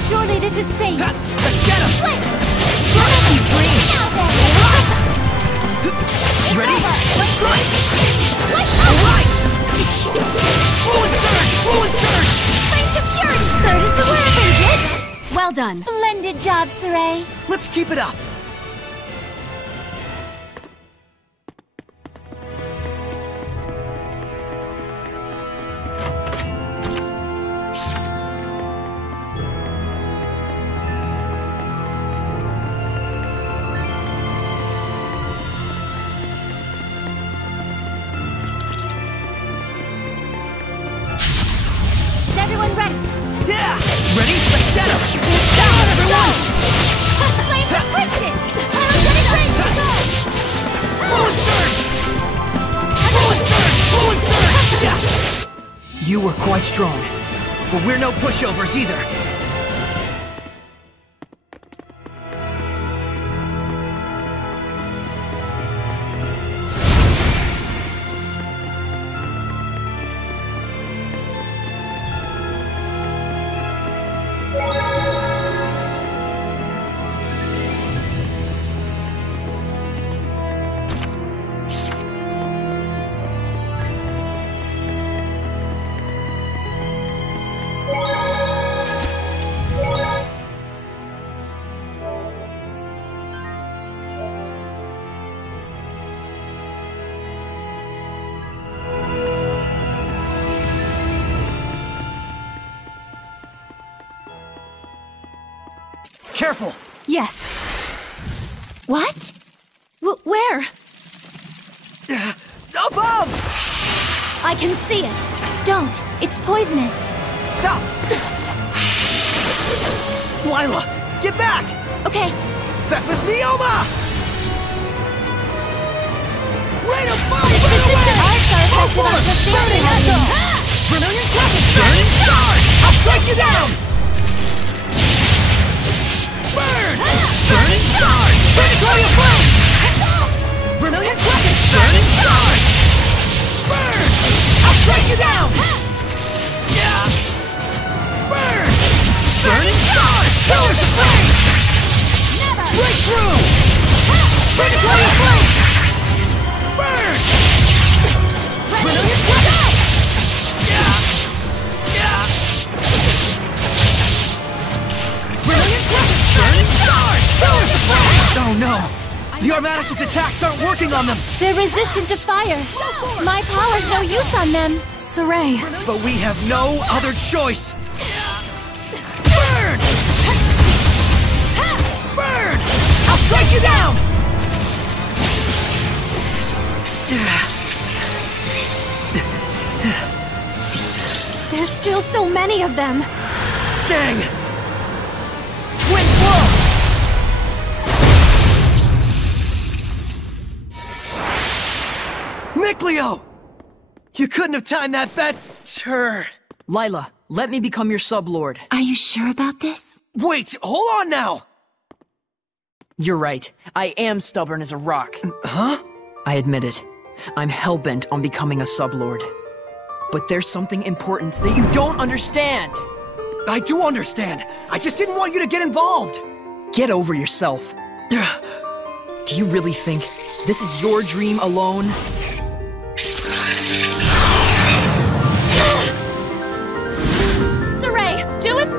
Surely this is fate. Let's get him! Wait! Sweet dreams! Now then! What? Ready? Strike! Alright! Fluid surge! Fluid surge! Flame security! Third is the word, David! Well done. Splendid job, Saray. Let's keep it up. Is everyone ready? Yeah! Ready? Let's get him! Down, everyone! Flame encrypted! Energetic ready to go! Fluid surge! Fluid surge! Fluid surge! Yeah! You were quite strong, but we're no pushovers either. Careful! Yes. What? Where? Above! I can see it. Don't. It's poisonous. Stop! Lila, get back! Okay. Fecmus Mioma! Rate of fire! Resistant arts are effective on Burning Zestiria. Echo! Vermilion Crescent! Burning Charge! I'll strike you down! Burn! Burning Charge! Predatory Flame! Vermilion Crescent! Burning Charge! Burn! I'll strike you down! Yeah! Burn! Burning Charge! Pillars of Flame! Never! Breakthrough! Predatory Flame! Burn! Vermilion Crescent! Yeah! Yeah! Brilliant Crescent! Burning Charge! Pillars of Flame! Oh no! The Armatus' attacks aren't working on them! They're resistant to fire. My power's no use on them. Saray. But we have no other choice! Burn! Burn! I'll strike you down! There's still so many of them. Dang! Twin blow! Miclio! You couldn't have timed that better! Lila, let me become your sublord. Are you sure about this? Wait, hold on now! You're right. I am stubborn as a rock. Huh? I admit it. I'm hellbent on becoming a sublord. But there's something important that you don't understand! I do understand. I just didn't want you to get involved. Get over yourself. Do you really think this is your dream alone?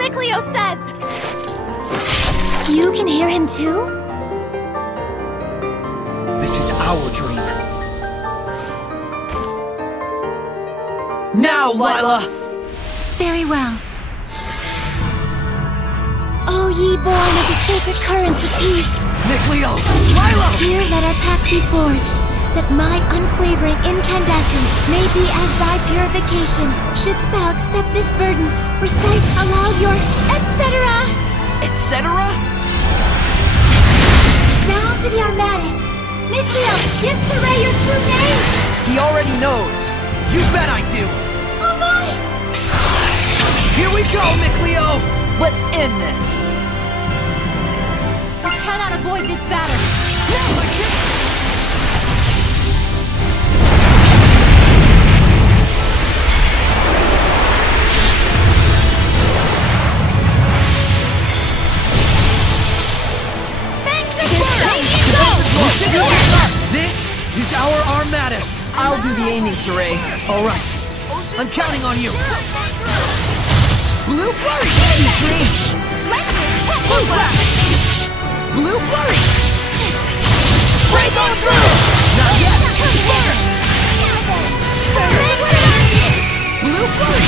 Miclio says! You can hear him too? This is our dream. Now, Lila! Very well. O ye born of the sacred currents of peace! Miclio! Lila! Here let our pact be forged, that my unquavering incandescence may be as thy purification. Shouldst thou accept this burden, recite aloud your etc. Etc.? Now for the Armatus. Miclio, give Saray your true name! He already knows. You bet I do! Oh my! Here we go, Miclio! Let's end this. We cannot avoid this battle. No, I can't! This is our Armatus! I'll do the aiming, Saray. Alright, I'm counting on you! Blue Flurry! Sweet dreams! Blue Flash! Blue Flurry! Break on through! Not yet! Burst! Blue Flurry! Blue Flurry!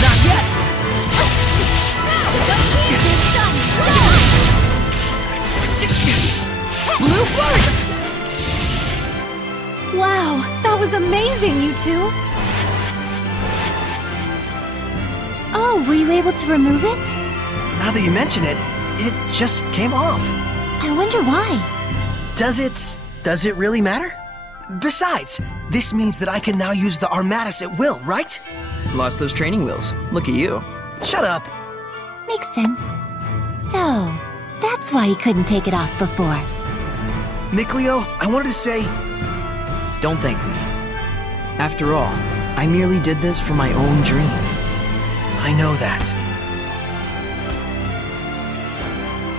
Not yet! Blue Flurry! Wow, that was amazing, you two! Oh, were you able to remove it? Now that you mention it, it just came off. I wonder why. Does it really matter? Besides, this means that I can now use the Armatus at will, right? Lost those training wheels. Look at you. Shut up. Makes sense. So, that's why you couldn't take it off before. Miclio, I wanted to say... Don't thank me. After all, I merely did this for my own dream. I know that.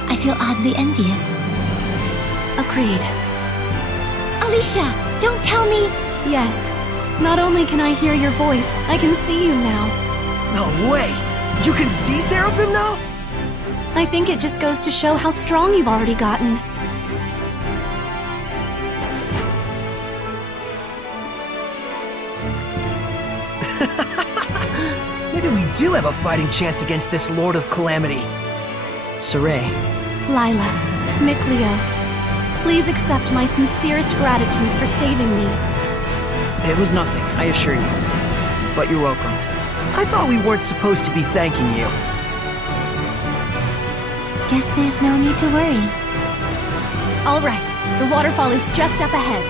I feel oddly envious. Agreed. Alicia, don't tell me! Yes. Not only can I hear your voice, I can see you now. No way! You can see Seraphim now? I think it just goes to show how strong you've already gotten. Maybe we do have a fighting chance against this Lord of Calamity. Saray. Lila, Miclio, please accept my sincerest gratitude for saving me. It was nothing, I assure you. But you're welcome. I thought we weren't supposed to be thanking you. Guess there's no need to worry. All right, the waterfall is just up ahead.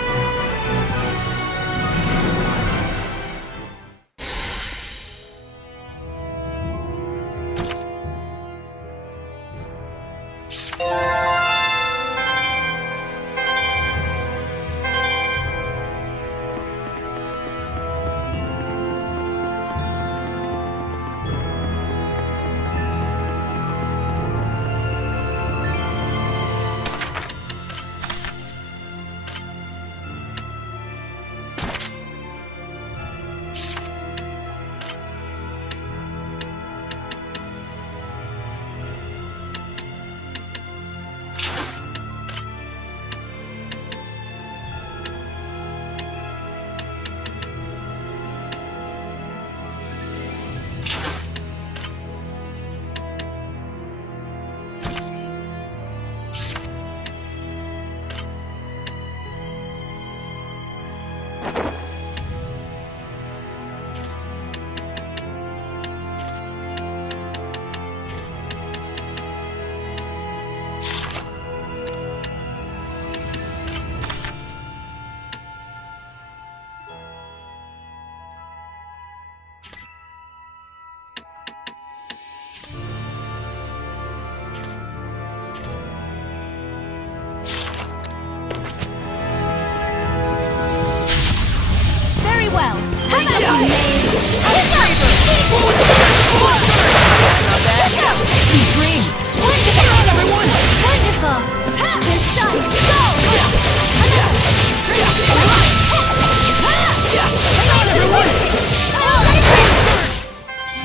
Sweet dreams! Wonderful! Everyone! Wonderful! Good stuff! Go!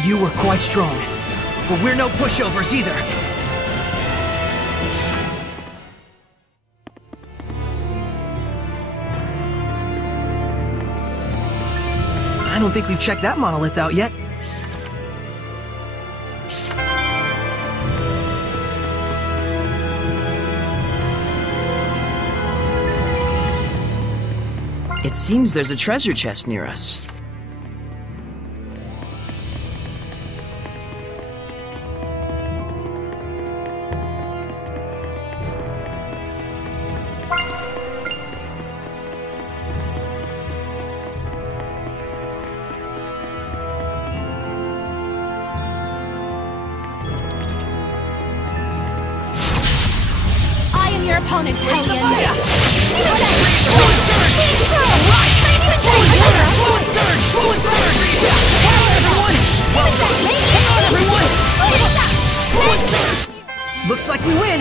You We're quite strong, but we're no pushovers either. I don't think we've checked that monolith out yet. It seems there's a treasure chest near us. I am your opponent, Hellion. Looks like we win!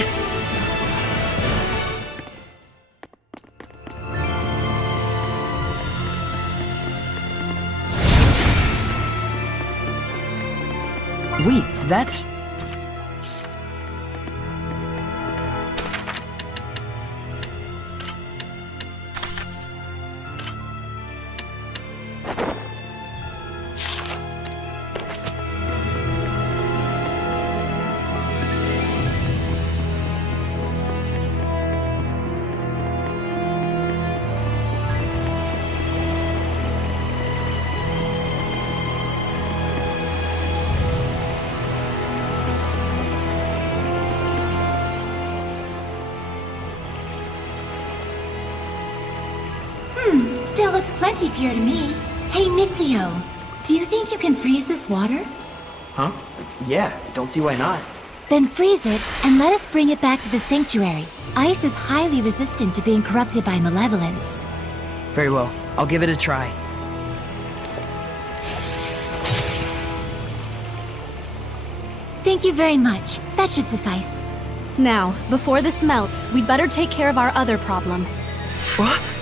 Wait, that's... Still looks plenty pure to me. Hey, Mikleo, do you think you can freeze this water? Huh? Yeah, don't see why not. Then freeze it, and let us bring it back to the sanctuary. Ice is highly resistant to being corrupted by malevolence. Very well. I'll give it a try. Thank you very much. That should suffice. Now, before this melts, we'd better take care of our other problem. What?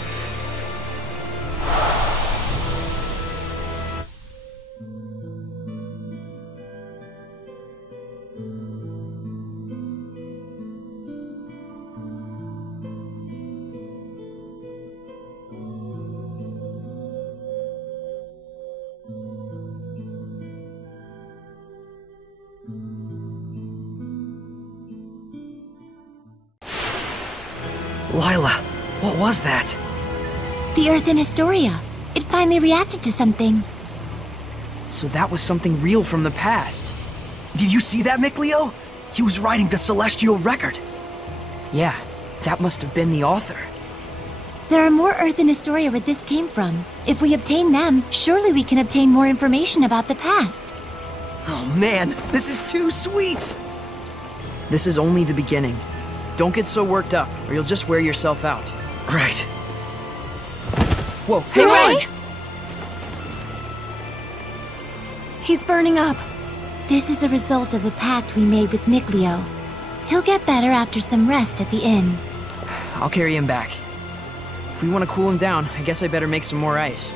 Lila, what was that? The Earth in Historia. It finally reacted to something. So that was something real from the past. Did you see that, Mikleo? He was writing the celestial record. Yeah, that must have been the author. There are more Earth in Historia where this came from. If we obtain them, surely we can obtain more information about the past. Oh man, this is too sweet! This is only the beginning. Don't get so worked up, or you'll just wear yourself out. Right. Whoa, Soray! He's burning up. This is a result of the pact we made with Mikleo. He'll get better after some rest at the inn. I'll carry him back. If we want to cool him down, I guess I better make some more ice.